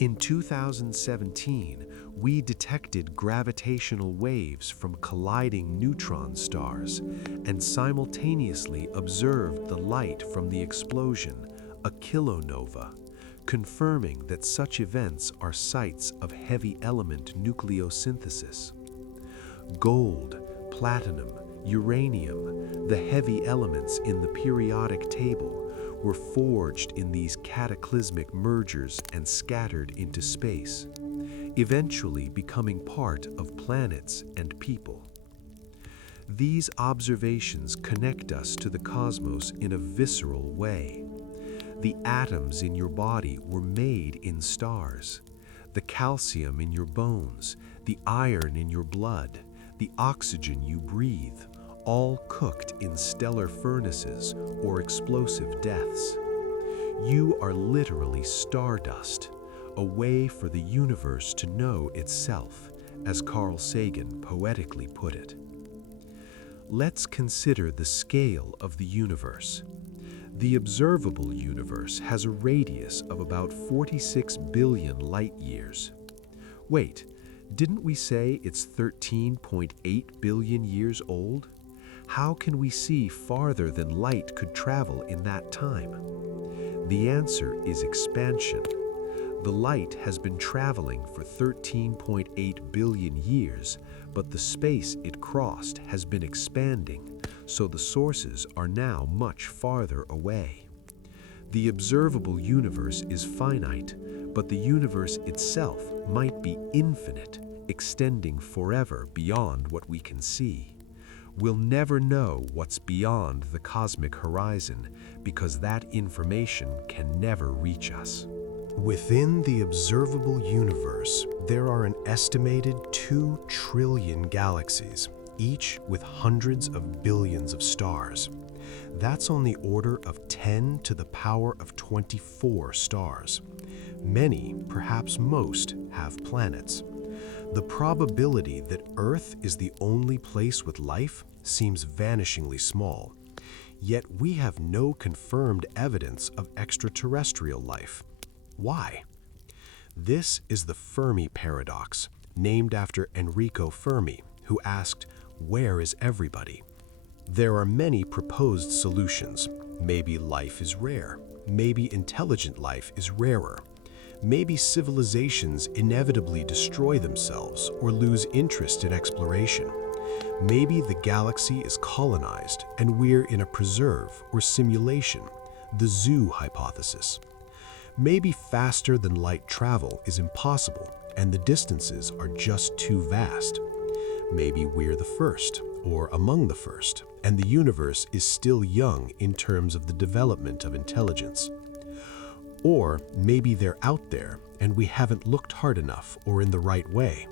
In 2017, we detected gravitational waves from colliding neutron stars and simultaneously observed the light from the explosion, a kilonova, confirming that such events are sites of heavy element nucleosynthesis. Gold, platinum, uranium, the heavy elements in the periodic table, were forged in these cataclysmic mergers and scattered into space, eventually becoming part of planets and people. These observations connect us to the cosmos in a visceral way. The atoms in your body were made in stars. The calcium in your bones, the iron in your blood, the oxygen you breathe, all cooked in stellar furnaces or explosive deaths. You are literally stardust, a way for the universe to know itself, as Carl Sagan poetically put it. Let's consider the scale of the universe. The observable universe has a radius of about 46 billion light-years. Wait, didn't we say it's 13.8 billion years old? How can we see farther than light could travel in that time? The answer is expansion. The light has been traveling for 13.8 billion years, but the space it crossed has been expanding, so the sources are now much farther away. The observable universe is finite, but the universe itself might be infinite, extending forever beyond what we can see. We'll never know what's beyond the cosmic horizon because that information can never reach us. Within the observable universe, there are an estimated 2 trillion galaxies, each with hundreds of billions of stars. That's on the order of 10 to the power of 24 stars. Many, perhaps most, have planets. The probability that Earth is the only place with life seems vanishingly small. Yet we have no confirmed evidence of extraterrestrial life. Why? This is the Fermi paradox, named after Enrico Fermi, who asked, "Where is everybody?" There are many proposed solutions. Maybe life is rare. Maybe intelligent life is rarer. Maybe civilizations inevitably destroy themselves or lose interest in exploration. Maybe the galaxy is colonized and we're in a preserve or simulation, the zoo hypothesis. Maybe faster than light travel is impossible and the distances are just too vast. Maybe we're the first or among the first, and the universe is still young in terms of the development of intelligence. Or maybe they're out there and we haven't looked hard enough or in the right way.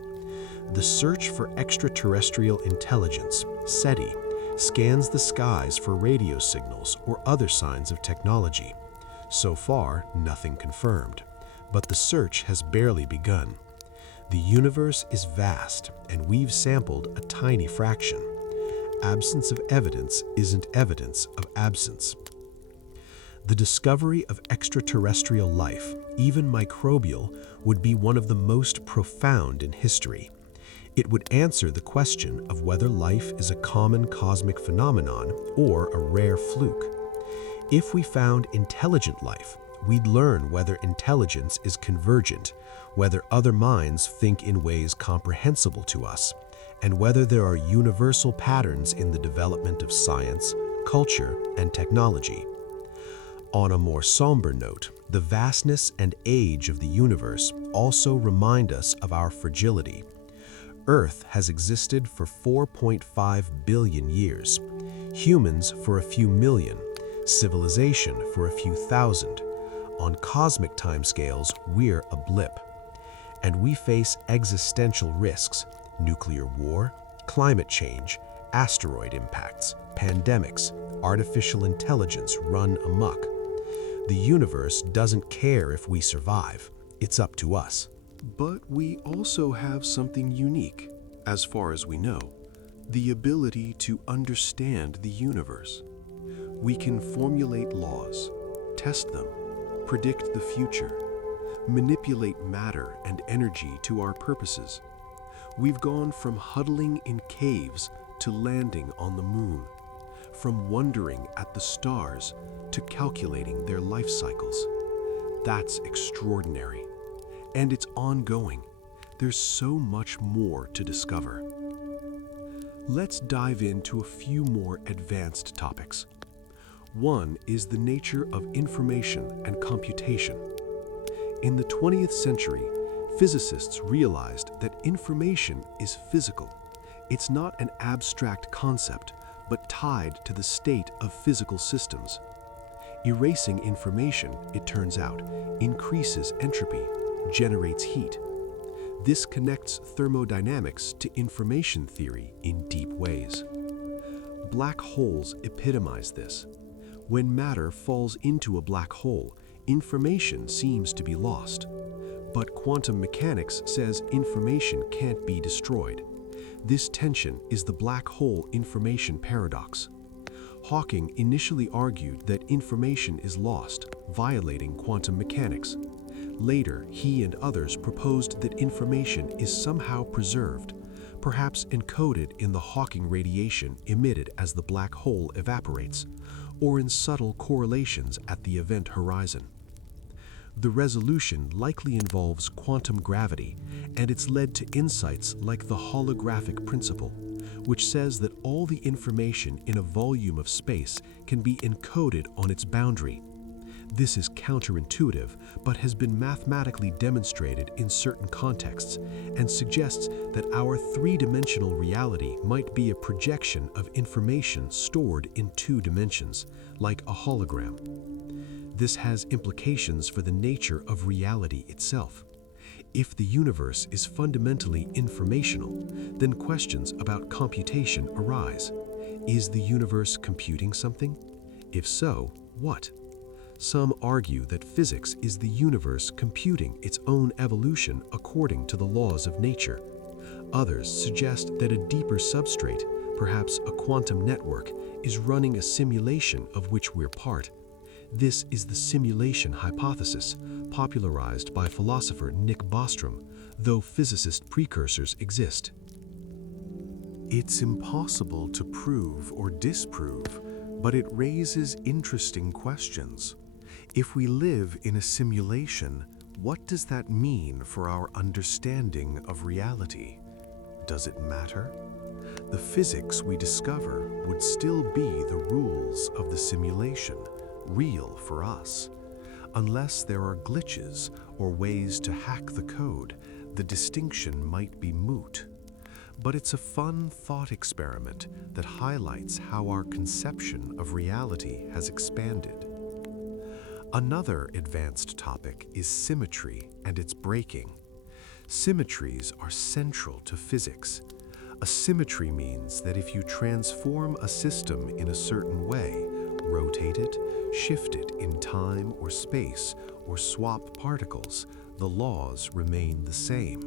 The search for extraterrestrial intelligence, SETI, scans the skies for radio signals or other signs of technology. So far, nothing confirmed, but the search has barely begun. The universe is vast and we've sampled a tiny fraction. Absence of evidence isn't evidence of absence. The discovery of extraterrestrial life, even microbial, would be one of the most profound in history. It would answer the question of whether life is a common cosmic phenomenon or a rare fluke. If we found intelligent life, we'd learn whether intelligence is convergent, whether other minds think in ways comprehensible to us, and whether there are universal patterns in the development of science, culture, and technology. On a more somber note, the vastness and age of the universe also remind us of our fragility. Earth has existed for 4.5 billion years, humans for a few million, civilization for a few thousand. On cosmic timescales, we're a blip. And we face existential risks: nuclear war, climate change, asteroid impacts, pandemics, artificial intelligence run amok. The universe doesn't care if we survive. It's up to us. But we also have something unique, as far as we know, the ability to understand the universe. We can formulate laws, test them, predict the future, manipulate matter and energy to our purposes. We've gone from huddling in caves to landing on the moon, from wondering at the stars to calculating their life cycles. That's extraordinary. And it's ongoing. There's so much more to discover. Let's dive into a few more advanced topics. One is the nature of information and computation. In the 20th century, physicists realized that information is physical. It's not an abstract concept, but tied to the state of physical systems. Erasing information, it turns out, increases entropy, generates heat. This connects thermodynamics to information theory in deep ways. Black holes epitomize this. When matter falls into a black hole, information seems to be lost. But quantum mechanics says information can't be destroyed. This tension is the black hole information paradox. Hawking initially argued that information is lost, violating quantum mechanics. Later, he and others proposed that information is somehow preserved, perhaps encoded in the Hawking radiation emitted as the black hole evaporates, or in subtle correlations at the event horizon. The resolution likely involves quantum gravity, and it's led to insights like the holographic principle, which says that all the information in a volume of space can be encoded on its boundary. This is counterintuitive, but has been mathematically demonstrated in certain contexts and suggests that our three-dimensional reality might be a projection of information stored in two dimensions, like a hologram. This has implications for the nature of reality itself. If the universe is fundamentally informational, then questions about computation arise. Is the universe computing something? If so, what? Some argue that physics is the universe computing its own evolution according to the laws of nature. Others suggest that a deeper substrate, perhaps a quantum network, is running a simulation of which we're part. This is the simulation hypothesis, popularized by philosopher Nick Bostrom, though physicist precursors exist. It's impossible to prove or disprove, but it raises interesting questions. If we live in a simulation, what does that mean for our understanding of reality? Does it matter? The physics we discover would still be the rules of the simulation, real for us. Unless there are glitches or ways to hack the code, the distinction might be moot. But it's a fun thought experiment that highlights how our conception of reality has expanded. Another advanced topic is symmetry and its breaking. Symmetries are central to physics. A symmetry means that if you transform a system in a certain way, rotate it, shift it in time or space, or swap particles, the laws remain the same.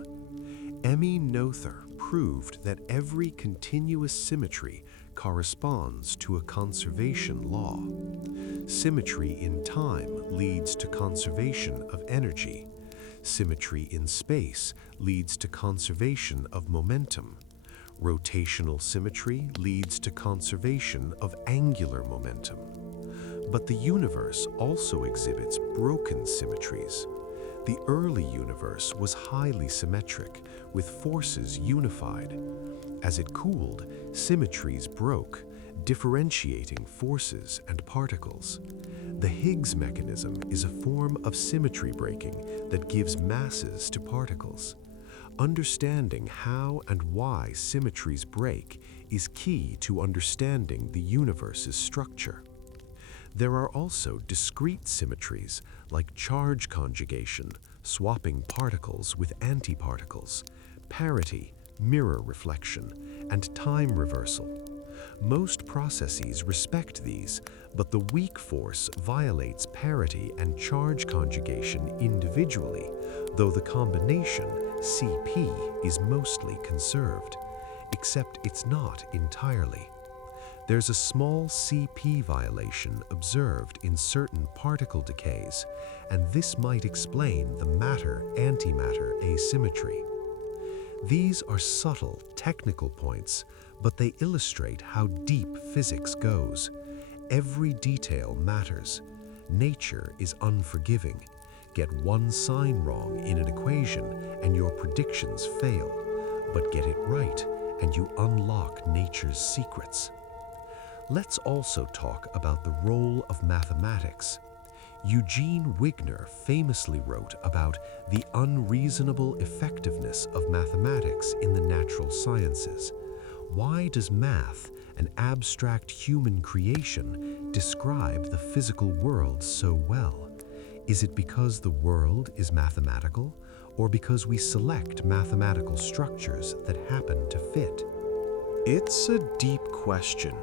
Emmy Noether proved that every continuous symmetry corresponds to a conservation law. Symmetry in time leads to conservation of energy. Symmetry in space leads to conservation of momentum. Rotational symmetry leads to conservation of angular momentum. But the universe also exhibits broken symmetries. The early universe was highly symmetric, with forces unified. As it cooled, symmetries broke, differentiating forces and particles. The Higgs mechanism is a form of symmetry breaking that gives masses to particles. Understanding how and why symmetries break is key to understanding the universe's structure. There are also discrete symmetries like charge conjugation, swapping particles with antiparticles, parity, mirror reflection, and time reversal. Most processes respect these, but the weak force violates parity and charge conjugation individually, though the combination, CP, is mostly conserved, except it's not entirely. There's a small CP violation observed in certain particle decays, and this might explain the matter-antimatter asymmetry. These are subtle, technical points, but they illustrate how deep physics goes. Every detail matters. Nature is unforgiving. Get one sign wrong in an equation and your predictions fail, but get it right and you unlock nature's secrets. Let's also talk about the role of mathematics. Eugene Wigner famously wrote about the unreasonable effectiveness of mathematics in the natural sciences. Why does math, an abstract human creation, describe the physical world so well? Is it because the world is mathematical, or because we select mathematical structures that happen to fit? It's a deep question.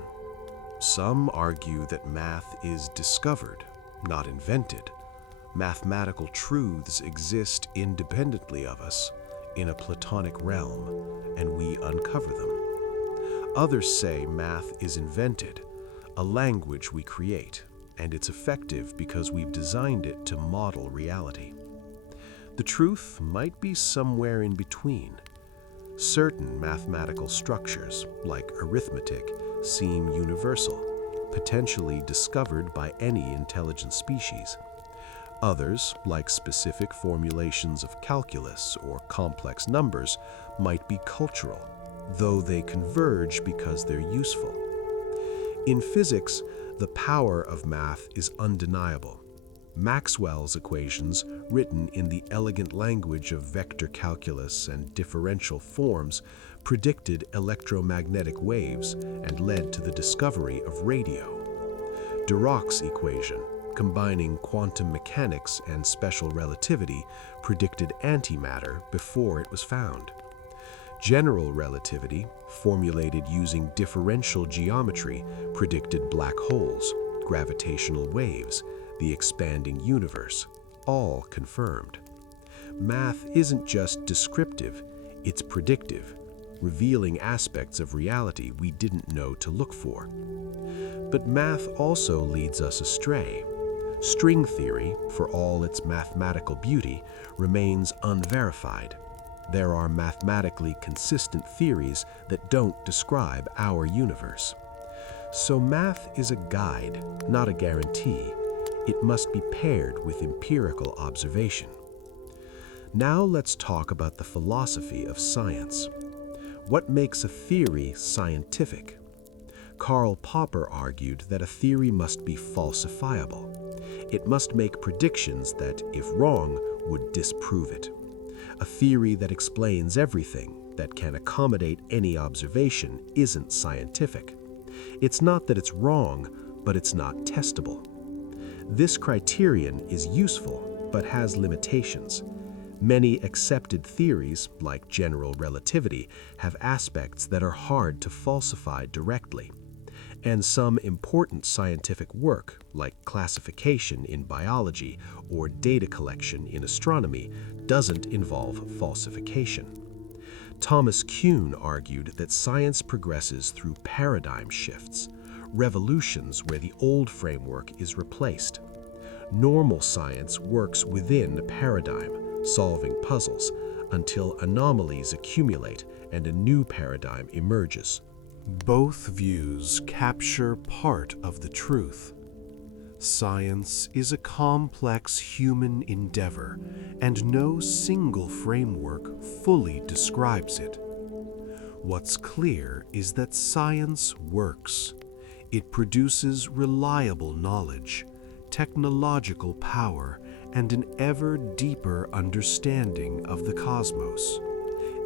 Some argue that math is discovered, not invented. Mathematical truths exist independently of us, in a Platonic realm, and we uncover them. Others say math is invented, a language we create, and it's effective because we've designed it to model reality. The truth might be somewhere in between. Certain mathematical structures, like arithmetic, seem universal, potentially discovered by any intelligent species. Others, like specific formulations of calculus or complex numbers, might be cultural, though they converge because they're useful. In physics, the power of math is undeniable. Maxwell's equations, written in the elegant language of vector calculus and differential forms, predicted electromagnetic waves and led to the discovery of radio. Dirac's equation, combining quantum mechanics and special relativity, predicted antimatter before it was found. General relativity, formulated using differential geometry, predicted black holes, gravitational waves, the expanding universe, all confirmed. Math isn't just descriptive, it's predictive, revealing aspects of reality we didn't know to look for. But math also leads us astray. String theory, for all its mathematical beauty, remains unverified. There are mathematically consistent theories that don't describe our universe. So math is a guide, not a guarantee. It must be paired with empirical observation. Now let's talk about the philosophy of science. What makes a theory scientific? Karl Popper argued that a theory must be falsifiable. It must make predictions that, if wrong, would disprove it. A theory that explains everything, that can accommodate any observation, isn't scientific. It's not that it's wrong, but it's not testable. This criterion is useful, but has limitations. Many accepted theories, like general relativity, have aspects that are hard to falsify directly. And some important scientific work, like classification in biology or data collection in astronomy, doesn't involve falsification. Thomas Kuhn argued that science progresses through paradigm shifts, revolutions where the old framework is replaced. Normal science works within a paradigm, solving puzzles, until anomalies accumulate and a new paradigm emerges. Both views capture part of the truth. Science is a complex human endeavor, and no single framework fully describes it. What's clear is that science works. It produces reliable knowledge, technological power, and an ever deeper understanding of the cosmos.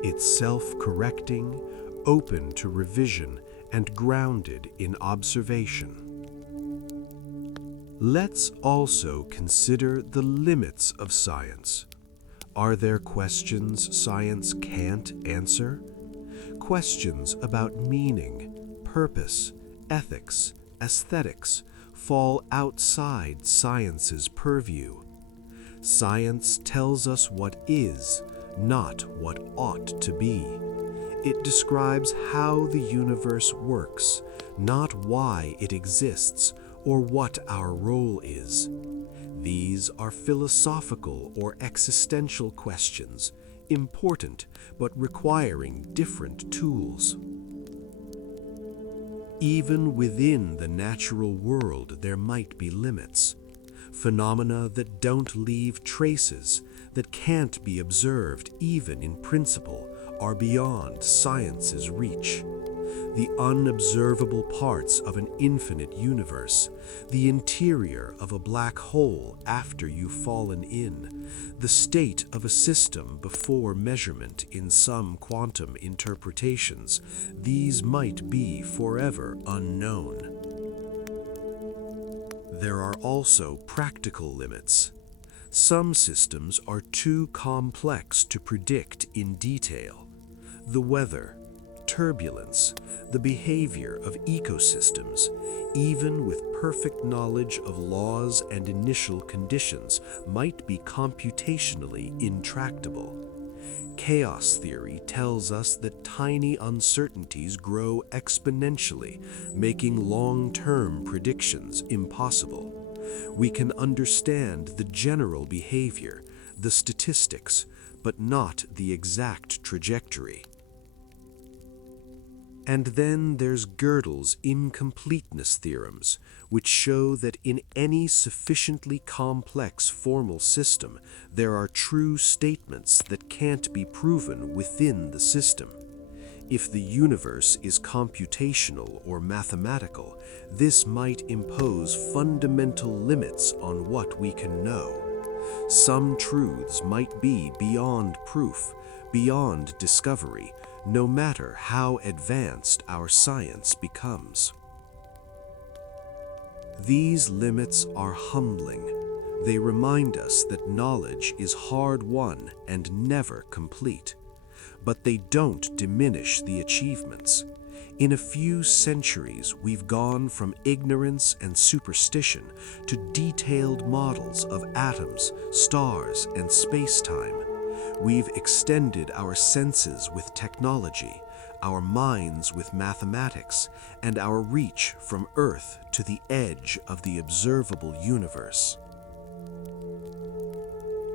It's self-correcting, open to revision, and grounded in observation. Let's also consider the limits of science. Are there questions science can't answer? Questions about meaning, purpose, ethics, aesthetics fall outside science's purview. Science tells us what is, not what ought to be. It describes how the universe works, not why it exists or what our role is. These are philosophical or existential questions, important but requiring different tools. Even within the natural world, there might be limits. Phenomena that don't leave traces, that can't be observed even in principle, are beyond science's reach. The unobservable parts of an infinite universe, the interior of a black hole after you've fallen in, the state of a system before measurement in some quantum interpretations, these might be forever unknown. There are also practical limits. Some systems are too complex to predict in detail. The weather, turbulence, the behavior of ecosystems, even with perfect knowledge of laws and initial conditions, might be computationally intractable. Chaos theory tells us that tiny uncertainties grow exponentially, making long-term predictions impossible. We can understand the general behavior, the statistics, but not the exact trajectory. And then there's Gödel's incompleteness theorems, which show that in any sufficiently complex formal system, there are true statements that can't be proven within the system. If the universe is computational or mathematical, this might impose fundamental limits on what we can know. Some truths might be beyond proof, beyond discovery, no matter how advanced our science becomes. These limits are humbling. They remind us that knowledge is hard-won and never complete. But they don't diminish the achievements. In a few centuries, we've gone from ignorance and superstition to detailed models of atoms, stars, and space-time. We've extended our senses with technology, our minds with mathematics, and our reach from Earth to the edge of the observable universe.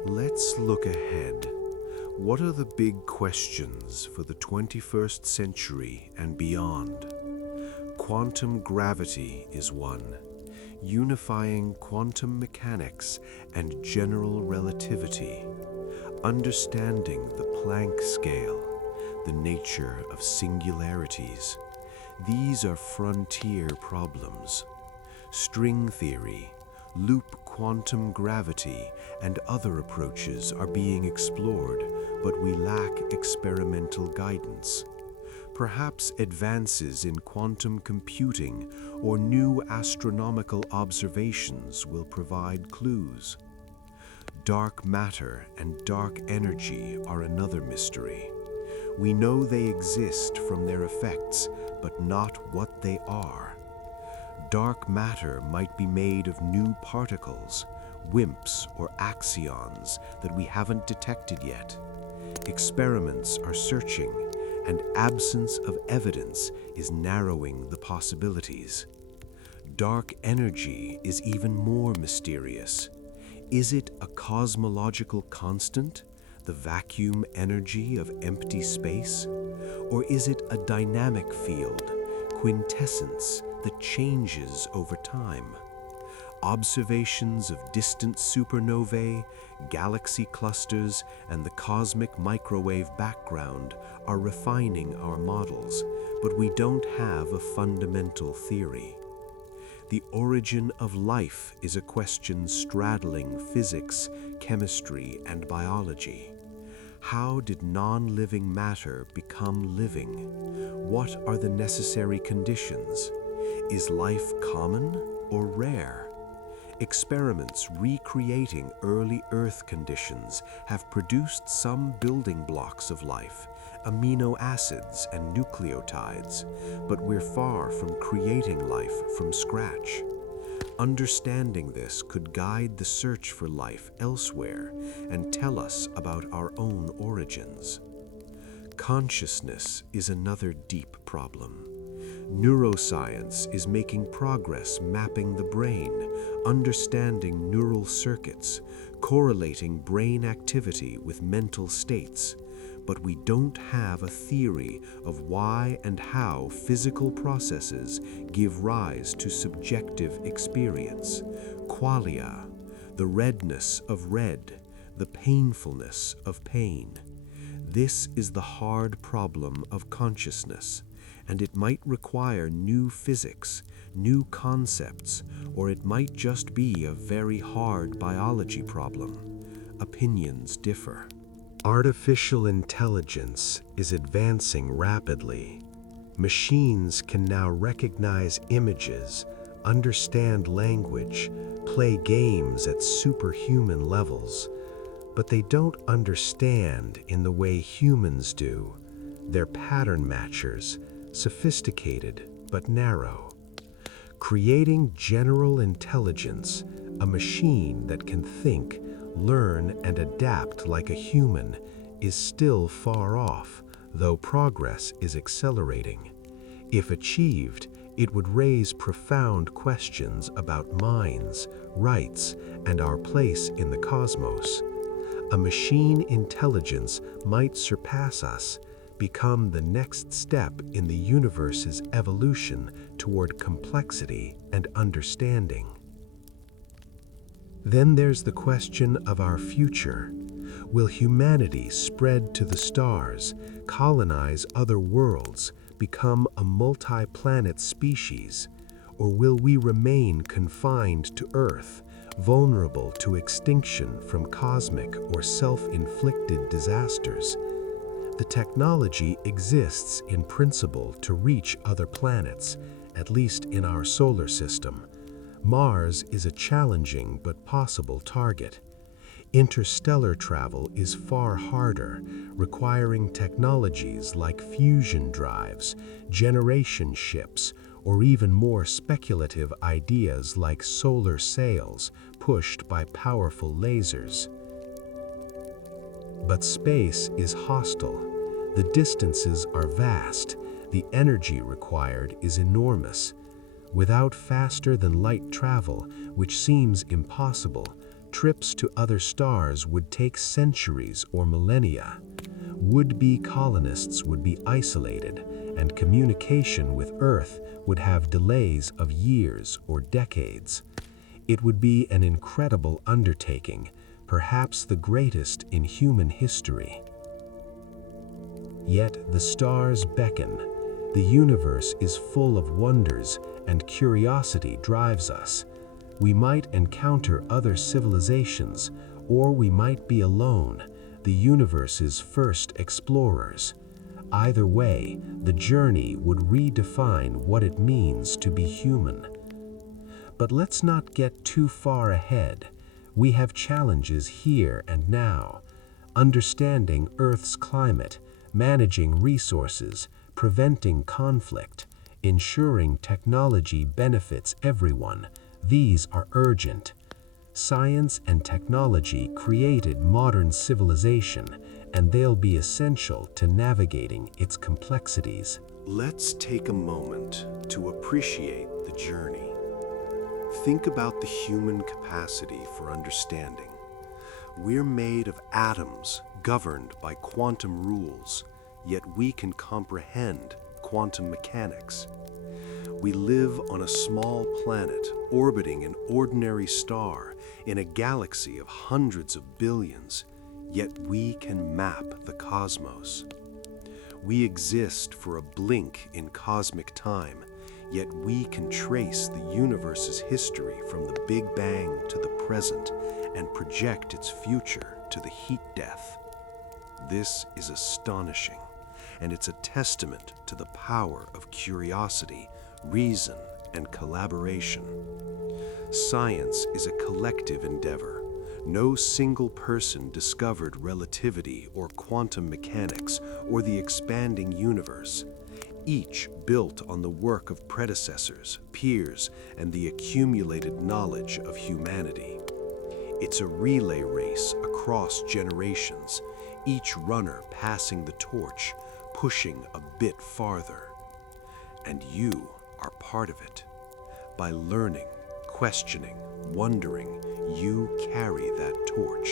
Let's look ahead. What are the big questions for the 21st century and beyond? Quantum gravity is one, unifying quantum mechanics and general relativity, understanding the Planck scale, the nature of singularities. These are frontier problems. String theory, loop quantum gravity, and other approaches are being explored, but we lack experimental guidance. Perhaps advances in quantum computing or new astronomical observations will provide clues. Dark matter and dark energy are another mystery. We know they exist from their effects, but not what they are. Dark matter might be made of new particles, WIMPs or axions that we haven't detected yet. Experiments are searching, and absence of evidence is narrowing the possibilities. Dark energy is even more mysterious. Is it a cosmological constant, the vacuum energy of empty space? Or is it a dynamic field, quintessence, that changes over time? Observations of distant supernovae, galaxy clusters, and the cosmic microwave background are refining our models, but we don't have a fundamental theory. The origin of life is a question straddling physics, chemistry, and biology. How did non-living matter become living? What are the necessary conditions? Is life common or rare? Experiments recreating early Earth conditions have produced some building blocks of life, amino acids and nucleotides, but we're far from creating life from scratch. Understanding this could guide the search for life elsewhere and tell us about our own origins. Consciousness is another deep problem. Neuroscience is making progress mapping the brain, understanding neural circuits, correlating brain activity with mental states. But we don't have a theory of why and how physical processes give rise to subjective experience. Qualia, the redness of red, the painfulness of pain. This is the hard problem of consciousness, and it might require new physics, new concepts, or it might just be a very hard biology problem. Opinions differ. Artificial intelligence is advancing rapidly. Machines can now recognize images, understand language, play games at superhuman levels, but they don't understand in the way humans do. They're pattern matchers, sophisticated but narrow. Creating general intelligence, a machine that can think, learn, and adapt like a human, is still far off, though progress is accelerating. If achieved, it would raise profound questions about minds, rights, and our place in the cosmos. A machine intelligence might surpass us, become the next step in the universe's evolution toward complexity and understanding. Then there's the question of our future. Will humanity spread to the stars, colonize other worlds, become a multi-planet species? Or will we remain confined to Earth, vulnerable to extinction from cosmic or self-inflicted disasters? The technology exists in principle to reach other planets, at least in our solar system. Mars is a challenging but possible target. Interstellar travel is far harder, requiring technologies like fusion drives, generation ships, or even more speculative ideas like solar sails pushed by powerful lasers. But space is hostile. The distances are vast. The energy required is enormous. Without faster-than-light travel, which seems impossible, trips to other stars would take centuries or millennia. Would-be colonists would be isolated, and communication with Earth would have delays of years or decades. It would be an incredible undertaking, perhaps the greatest in human history. Yet the stars beckon. The universe is full of wonders, and curiosity drives us. We might encounter other civilizations, or we might be alone, the universe's first explorers. Either way, the journey would redefine what it means to be human. But let's not get too far ahead. We have challenges here and now. Understanding Earth's climate, managing resources, preventing conflict, ensuring technology benefits everyone. These are urgent. Science and technology created modern civilization, and they'll be essential to navigating its complexities. Let's take a moment to appreciate the journey. Think about the human capacity for understanding. We're made of atoms governed by quantum rules, yet we can comprehend quantum mechanics. We live on a small planet orbiting an ordinary star in a galaxy of hundreds of billions, yet we can map the cosmos. We exist for a blink in cosmic time, yet we can trace the universe's history from the Big Bang to the present and project its future to the heat death. This is astonishing, and it's a testament to the power of curiosity, reason, and collaboration. Science is a collective endeavor. No single person discovered relativity or quantum mechanics or the expanding universe. Each built on the work of predecessors, peers, and the accumulated knowledge of humanity. It's a relay race across generations, each runner passing the torch, pushing a bit farther. And you are part of it. By learning, questioning, wondering, you carry that torch.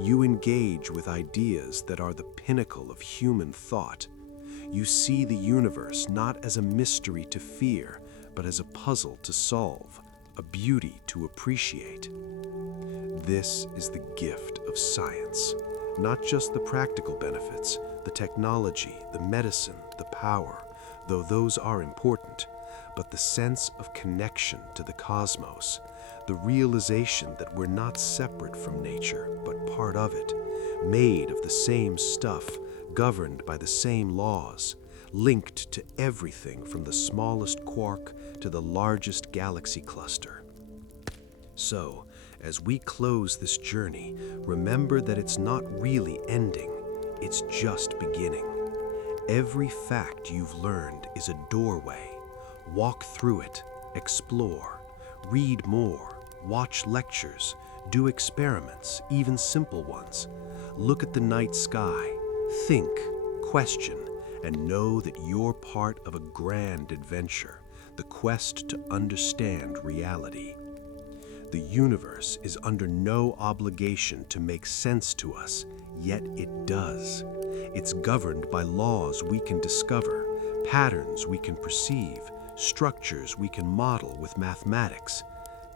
You engage with ideas that are the pinnacle of human thought. You see the universe not as a mystery to fear, but as a puzzle to solve, a beauty to appreciate. This is the gift of science, not just the practical benefits, the technology, the medicine, the power, though those are important, but the sense of connection to the cosmos, the realization that we're not separate from nature, but part of it, made of the same stuff, governed by the same laws, linked to everything from the smallest quark to the largest galaxy cluster. So, as we close this journey, remember that it's not really ending, it's just beginning. Every fact you've learned is a doorway. Walk through it, explore, read more, watch lectures, do experiments, even simple ones. Look at the night sky, think, question, and know that you're part of a grand adventure, the quest to understand reality. The universe is under no obligation to make sense to us, yet it does. It's governed by laws we can discover, patterns we can perceive, structures we can model with mathematics.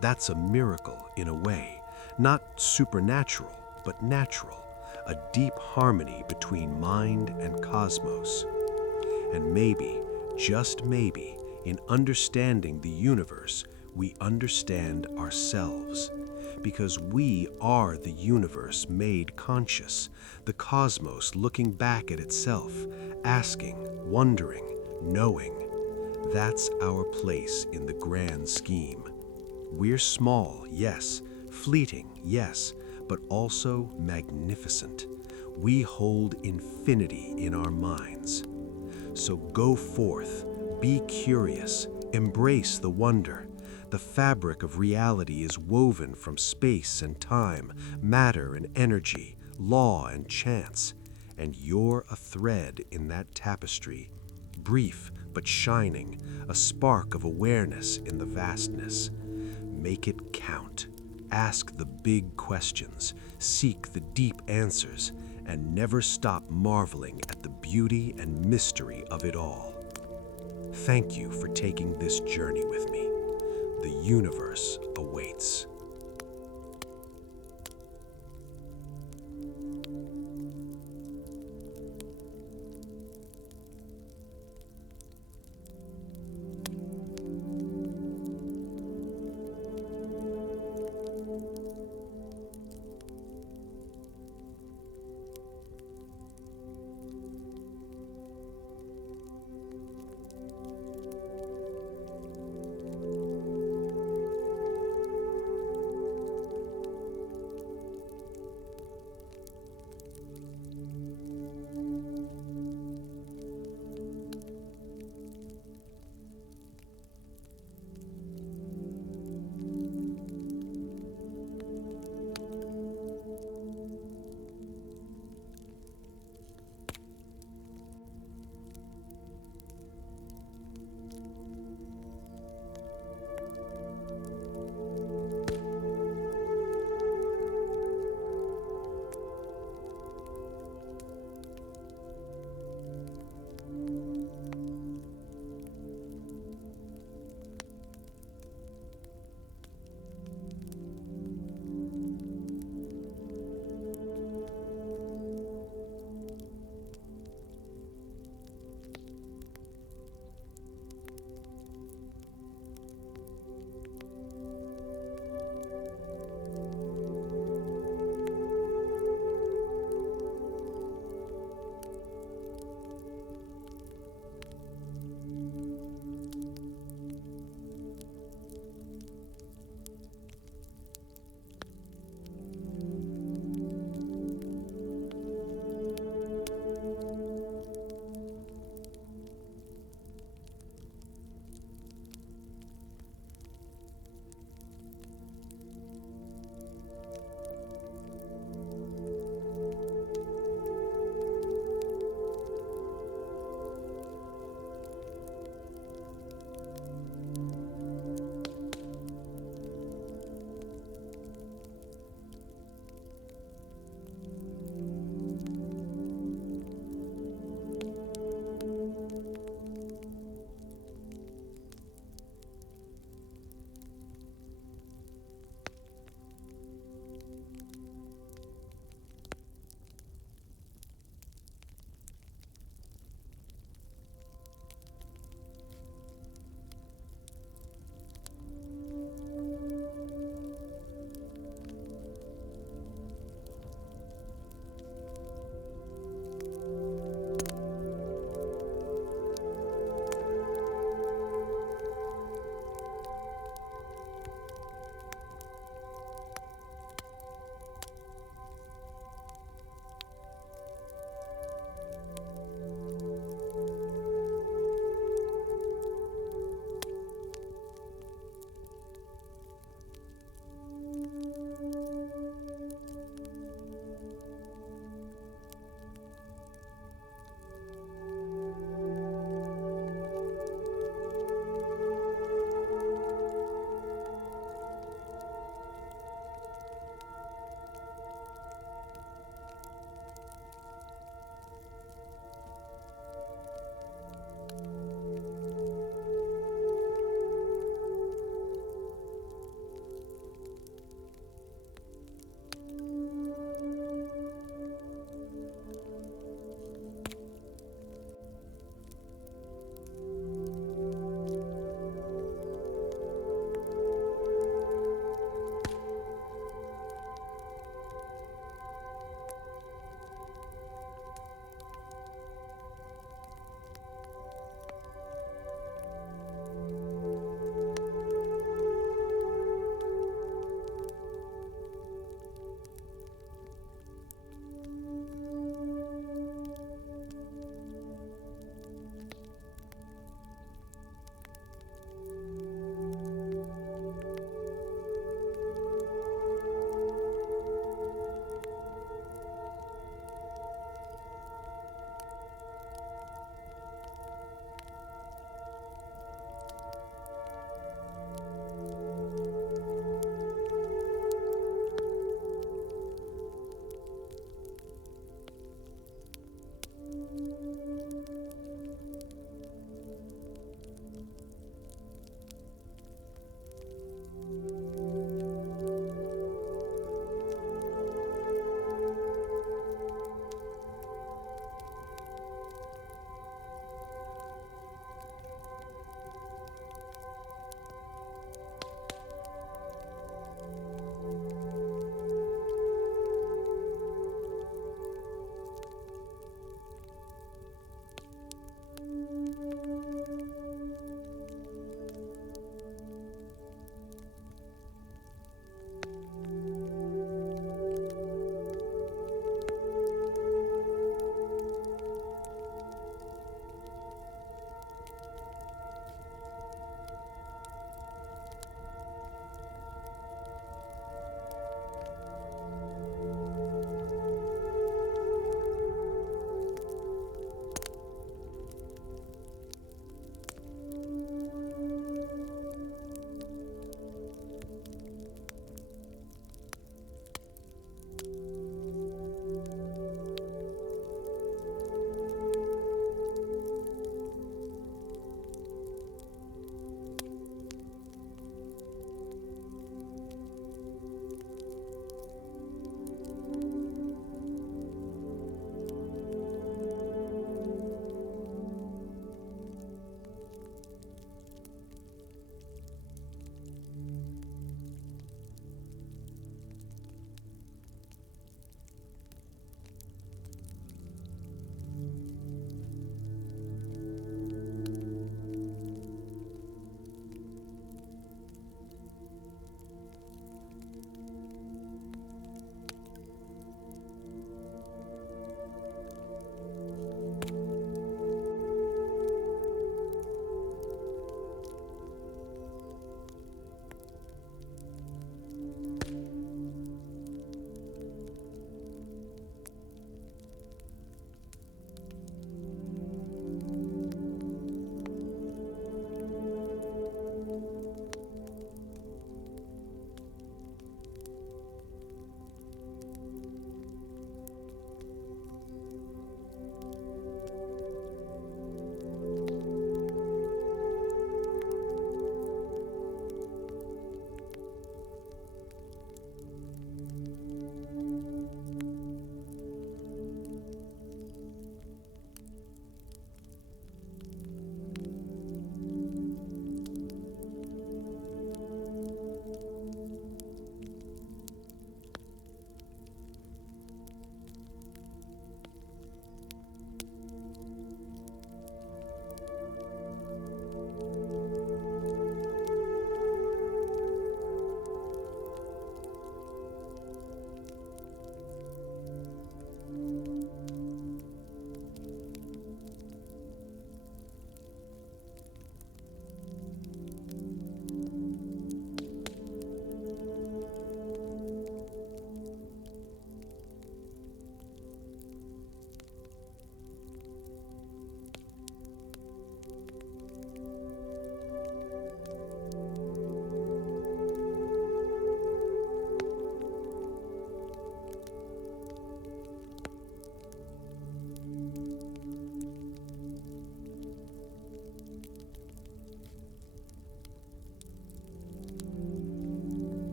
That's a miracle in a way, not supernatural, but natural, a deep harmony between mind and cosmos. And maybe, just maybe, in understanding the universe, we understand ourselves, because we are the universe made conscious, the cosmos looking back at itself, asking, wondering, knowing. That's our place in the grand scheme. We're small, yes, fleeting, yes, but also magnificent. We hold infinity in our minds. So go forth, be curious, embrace the wonder. The fabric of reality is woven from space and time, matter and energy, law and chance, and you're a thread in that tapestry, brief but shining, a spark of awareness in the vastness. Make it count. Ask the big questions, seek the deep answers, and never stop marveling at the beauty and mystery of it all. Thank you for taking this journey with me. The universe awaits.